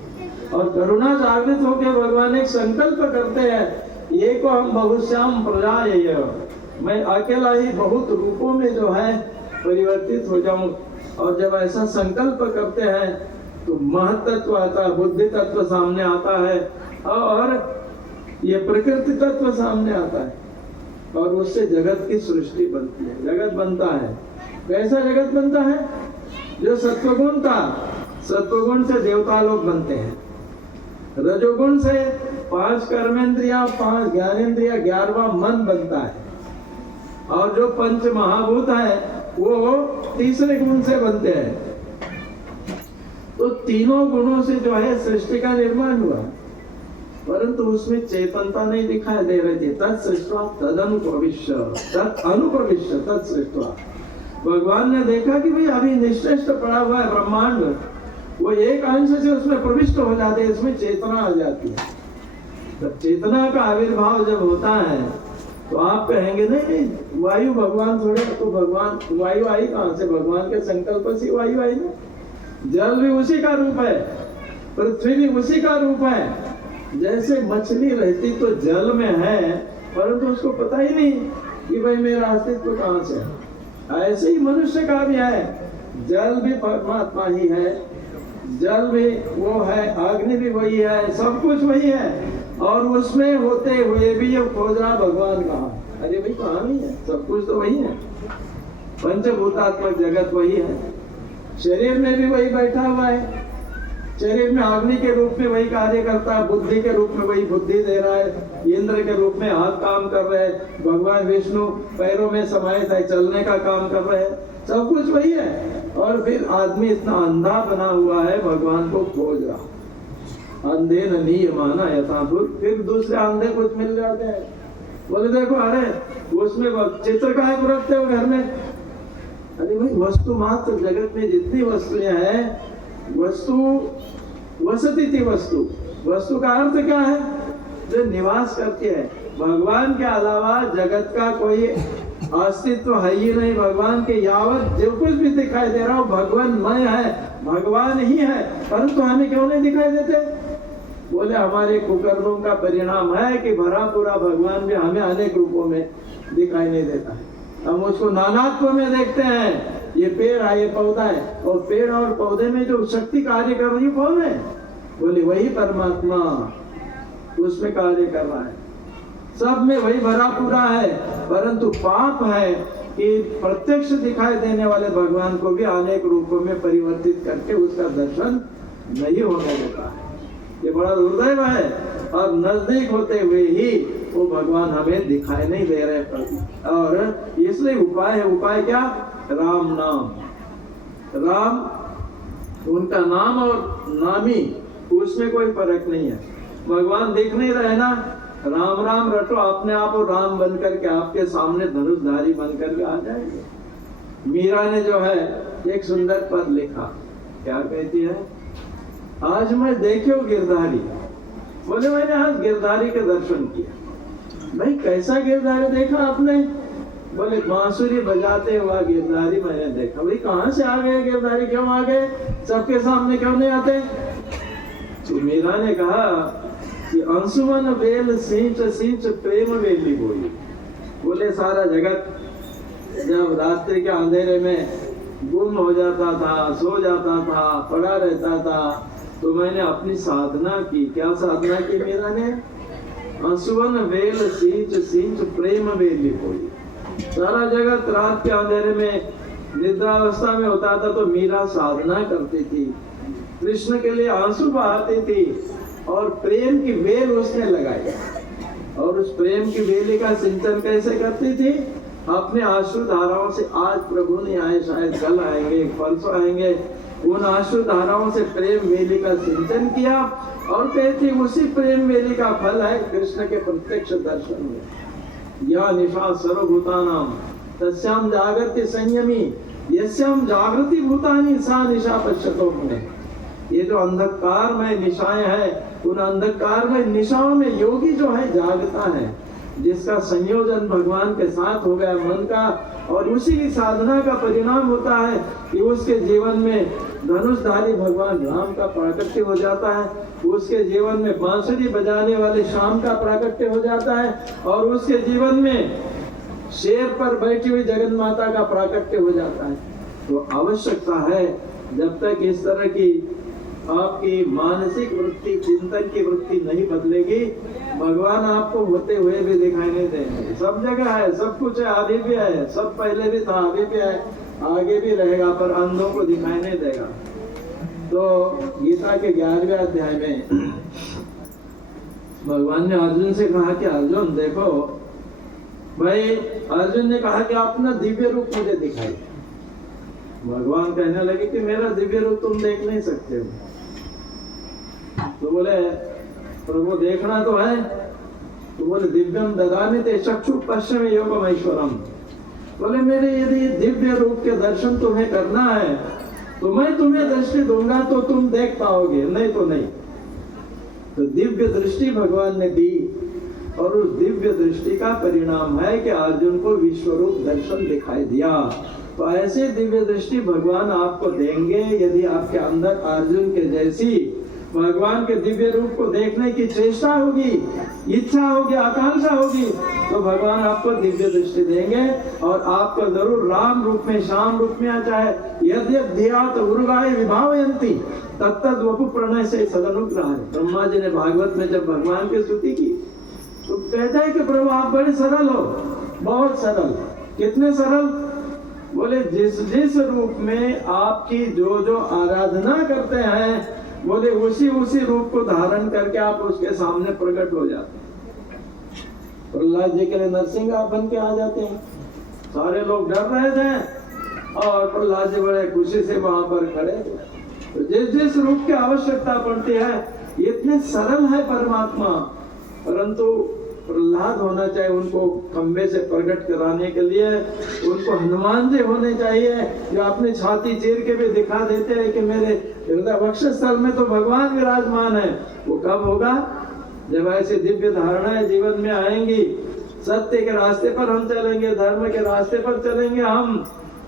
और करुणा जागृत होकर भगवान एक संकल्प करते हैं, ये को हम बहुश्याम प्रजाएय, मैं अकेला ही बहुत रूपों में जो है परिवर्तित हो जाऊं। और जब ऐसा संकल्प करते हैं तो महत्त्व आता है, बुद्धि तत्व सामने आता है और ये प्रकृति तत्व सामने आता है, और उससे जगत की सृष्टि बनती है, जगत बनता है। कैसा जगत बनता है, जो सत्वगुण था, सत्वगुण से देवता लोग बनते हैं, रजोगुण से 5 कर्मेंद्रिया 5 ज्ञानेंद्रिया 11वां मन बनता है, और जो पंच महाभूत है वो तीसरे गुण से बनते हैं। तो तीनों गुणों से जो है सृष्टि का निर्माण हुआ, परंतु उसमें चेतनता नहीं दिखाई दे रही थी। तत्सृष्ट्वा तदनुप्रविश्य, तदनुप्रविश्य तत्सृष्ट्वा। भगवान ने देखा कि भाई अभी निश्रेष्ट पड़ा हुआ है ब्रह्मांड, वो एक अंश से उसमें प्रविष्ट हो जाते हैं, इसमें चेतना आ जाती है। तो चेतना का आविर्भाव जब होता है तो आप कहेंगे नहीं वायु भगवान थोड़े, तो भगवान वायु आई कहां से, भगवान के संकल्प से वायु आई ना। जल भी उसी का रूप है, पृथ्वी भी उसी का रूप है। जैसे मछली रहती तो जल में है, परंतु उसको पता ही नहीं कि भाई मेरा अस्तित्व कहां से है। ऐसे ही मनुष्य का भी है, जल भी परमात्मा ही है, जल भी वो है, अग्नि भी वही है, सब कुछ वही है। और उसमें होते हुए भी ये खोज रहा भगवान कहाँ, अरे भाई कहाँ नहीं है, सब कुछ तो वही है। पंचभूतात्मक जगत वही है, शरीर में भी वही बैठा हुआ है, शरीर में अग्नि के रूप में वही कार्य करता है, बुद्धि के रूप में वही बुद्धि दे रहा है, इंद्र के रूप में हाथ काम कर रहे हैं, भगवान विष्णु पैरों में समाहित है, चलने का काम कर रहे हैं, सब कुछ वही है। और फिर आदमी इतना अंधा बना हुआ है, भगवान को खोज रहा, अंधे न नीयमाना यथाभूत। फिर दूसरे अंधे कुछ मिल जाते हैं, बोले देखो अरे उसमें चित्र का है रखते हो घर में, अरे भाई वस्तु मात्र जगत में जितनी वस्तुएं हैं, वस्तु वसती थी। वस्तु का अर्थ क्या है? जो निवास करती है। भगवान के अलावा जगत का कोई अस्तित्व है ही नहीं। भगवान के यावत जो कुछ भी दिखाई दे रहा हो भगवानमय है, भगवान ही है, परंतु हमें क्यों नहीं दिखाई देते? बोले हमारे कुकर्मों का परिणाम है कि भरा पूरा भगवान भी हमें अनेक रूपों में दिखाई नहीं देता है। हम उसको नानात्व में देखते हैं। ये पेड़ है, ये पौधा है, और पेड़ और पौधे में जो शक्ति कार्य कर रही है कौन है? बोले वही परमात्मा उसमें कार्य कर रहा है। सब में वही भरा पूरा है, परंतु पाप है कि प्रत्यक्ष दिखाई देने वाले भगवान को भी अनेक रूपों में परिवर्तित करके उसका दर्शन नहीं होने देता है। ये बड़ा दुर्दैव है। और नजदीक होते हुए ही वो भगवान हमें दिखाई नहीं दे रहे। और इसलिए उपाय है। उपाय क्या? राम नाम। राम उनका नाम और नामी, उसमें कोई फर्क नहीं है। भगवान दिख नहीं रहे ना, राम राम रटो, अपने आप वो राम बन करके आपके सामने धनुषधारी बन करके आ जाएंगे। मीरा ने जो है एक सुंदर पद लिखा, क्या कहती है? आज मैं देखियो गिरधारी। बोले मैंने आज गिरधारी के दर्शन किया। भाई कैसा गिरधारी देखा आपने? बोले बांसुरी बजाते हुआ गिरधारी मैंने देखा। भाई कहाँ से आ गए गिरधारी? क्यों आ गए? सबके सामने क्यों नहीं आते? तो मीरा ने कहा कि अंशुमन वेल सींच सींच प्रेम वेली बोली। बोले सारा जगत जब रात्रि के अंधेरे में गुम हो जाता था, सो जाता था, पड़ा रहता था, तो मैंने अपनी साधना की। क्या साधना की मीरा ने? अंशुमन वेल सींच सींच प्रेम वेली बोली। सारा जगत रात के अंधेरे में निद्रावस्था में होता था, तो मीरा साधना करती थी, कृष्ण के लिए आंसू बहाती थी, और प्रेम की वेल उसने लगाई। और उस प्रेम की वेली का सिंचन कैसे करती थी? अपने आंसू धाराओं से। आज प्रभु नहीं आए, शायद कल आएंगे, परसों आएंगे। उन आंसू धाराओं से प्रेम वेली का सिंचन किया, और कहती उसी प्रेम वेली का फल है कृष्ण के प्रत्यक्ष दर्शन में। या निशा सर्वभूतानां तस्याम जागृति संयमी यस्याम जागृति भूतानि सा निशा पश्यतो मुने। ये जो अंधकार में निशाएं हैं, उन अंधकार में निशाओं में योगी जो है जागता है, जिसका संयोजन भगवान के साथ हो गया मन का, और उसी की साधना का परिणाम होता है कि उसके जीवन में धनुषधारी भगवान राम का प्राकट्य हो जाता है, उसके जीवन में बांसुरी बजाने वाले श्याम का प्राकट्य हो जाता है, और उसके जीवन में शेर पर बैठी हुई जगन माता का प्राकट्य हो जाता है। तो आवश्यकता है, जब तक इस तरह की आपकी मानसिक वृत्ति, चिंतन की वृत्ति नहीं बदलेगी, भगवान आपको होते हुए भी दिखाई नहीं देंगे। सब जगह है, सब कुछ है, अभी भी है, सब पहले भी था, अभी भी है, आगे भी रहेगा, पर अंधों को दिखाई नहीं देगा। तो गीता के 11वें अध्याय में भगवान ने अर्जुन से कहा कि अर्जुन देखो भाई, अर्जुन ने कहा कि अपना दिव्य रूप मुझे दिखाई। भगवान कहने लगे कि मेरा दिव्य रूप तुम देख नहीं सकते हो। तो बोले प्रभु देखना तो है। तो बोले दिव्यम ददामि ते चक्षु पश्चिम योगम ऐश्वरम। बोले मेरे यदि दिव्य रूप के दर्शन तुम्हें करना है तो मैं तुम्हें दृष्टि दूंगा, तो तुम देख पाओगे, नहीं तो नहीं। तो दिव्य दृष्टि भगवान ने दी, और उस दिव्य दृष्टि का परिणाम है कि अर्जुन को विश्वरूप दर्शन दिखाई दिया। तो ऐसे दिव्य दृष्टि भगवान आपको देंगे यदि आपके अंदर अर्जुन के जैसी भगवान के दिव्य रूप को देखने की चेष्टा होगी, इच्छा होगी, आकांक्षा होगी, तो भगवान आपको दिव्य दृष्टि देंगे, और आपको जरूर राम रूप में, श्याम रूप में आ जाए। यद्यध्यात उर्गाय विभावयन्ति तत्तद् वपु प्रणय से सदनुग्रह। ब्रह्मा जी ने भागवत में जब भगवान की स्तुति की तो कहता है कि प्रभु आप बड़े सरल हो, बहुत सरल। कितने सरल? बोले जिस जिस रूप में आपकी जो जो आराधना करते हैं, बोले उसी उसी रूप को धारण करके आप उसके सामने प्रकट हो जाते हैं। प्रहलाद जी के लिए नरसिंह आप बन के आ जाते हैं। सारे लोग डर रहे थे, और प्रहलाद जी बड़े खुशी से वहां पर खड़े थे। तो जिस जिस रूप की आवश्यकता पड़ती है, इतने सरल है परमात्मा, परंतु प्रहलाद होना चाहिए, उनको खंबे से प्रकट कराने के लिए उनको हनुमान जी होने चाहिए, जो अपनी छाती चीर के भी दिखा देते हैं कि मेरे हृदय वक्षस्थल में तो भगवान विराजमान है। वो कब होगा? जब ऐसी दिव्य धारणाएं जीवन में आएंगी, सत्य के रास्ते पर हम चलेंगे, धर्म के रास्ते पर चलेंगे, हम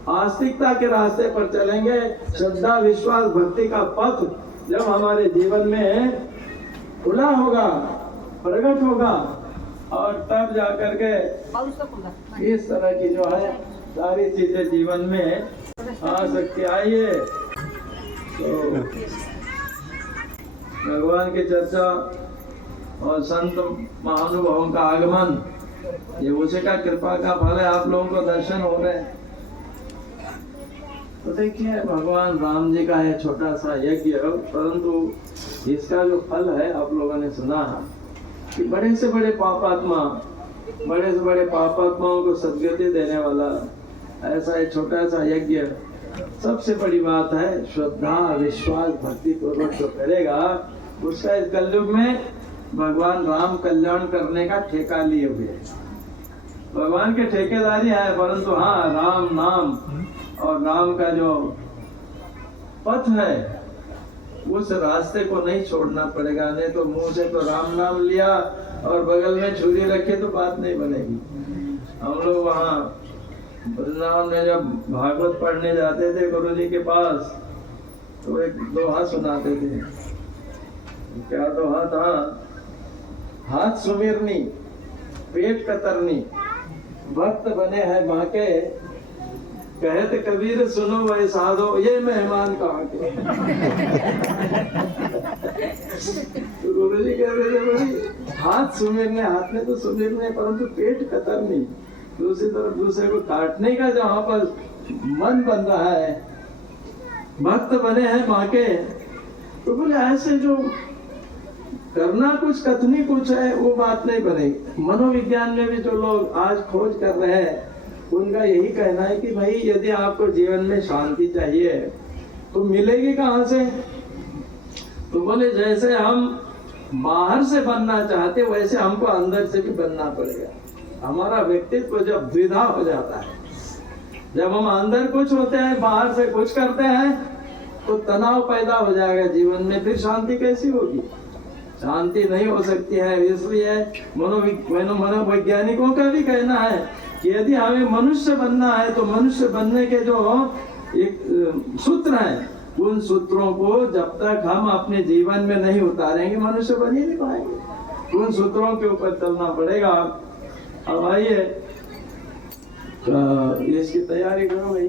आस्तिकता के रास्ते पर चलेंगे। श्रद्धा विश्वास भक्ति का पथ जब हमारे जीवन में खुला होगा, प्रकट होगा, और तब जाकर के इस तरह की जो है सारी चीजें जीवन में आ सकती। आइए तो भगवान की चर्चा और संत महानुभावों का आगमन, ये उसी का कृपा का फल है। आप लोगों को दर्शन हो रहे हैं तो देखिए, भगवान राम जी का है छोटा सा यज्ञ, परंतु इसका जो फल है आप लोगों ने सुना कि बड़े से बड़े पापात्माओं को सद्गति देने वाला ऐसा एक छोटा सा यज्ञ। सबसे बड़ी बात है श्रद्धा विश्वास भक्ति पूर्वक जो करेगा उसका इस कलयुग में भगवान राम कल्याण करने का ठेका लिए हुए। भगवान के ठेकेदारी है, परंतु हाँ, राम नाम और राम का जो पथ है उस रास्ते को नहीं छोड़ना पड़ेगा। नहीं तो मुंह से तो राम नाम लिया और बगल में छुरी रखे तो बात नहीं बनेगी। हम लोग वहाँ वृंदावन में जब भागवत पढ़ने जाते थे गुरु जी के पास, तो एक दोहा सुनाते थे। क्या दोहा था? हाथ सुमिरनी पेट कतरनी, भक्त बने हैं बाके, कहते कबीर सुनो वही साधो, ये मेहमान कहाँ के। तो गुरु जी कह रहे थे भाई हाथ सुमिरने, हाथ में तो सुमिरने, परंतु पेट कतरनी, दूसरी तरफ दूसरे को काटने का जहाँ पर मन बन रहा है, भक्त बने हैं माँ के। तो बोले ऐसे जो करना कुछ कथनी कुछ है वो बात नहीं बनेगी। मनोविज्ञान में भी जो लोग आज खोज कर रहे हैं उनका यही कहना है कि भाई यदि आपको जीवन में शांति चाहिए तो मिलेगी कहाँ से? तो बोले जैसे हम बाहर से बनना चाहते वैसे हमको अंदर से भी बनना पड़ेगा। हमारा व्यक्तित्व जब द्विधा हो जाता है, जब हम अंदर कुछ होते हैं बाहर से कुछ करते हैं, तो तनाव पैदा हो जाएगा जीवन में, फिर शांति कैसी होगी? शांति नहीं हो सकती है। इसलिए मनोवैज्ञानिकों का भी कहना है कि यदि हमें मनुष्य बनना है तो मनुष्य बनने के जो एक सूत्र हैं, उन सूत्रों को जब तक हम अपने जीवन में नहीं उतारेंगे मनुष्य बन ही नहीं पाएंगे। उन सूत्रों के ऊपर चलना पड़ेगा। अब आइए इसकी तैयारी करो भाई।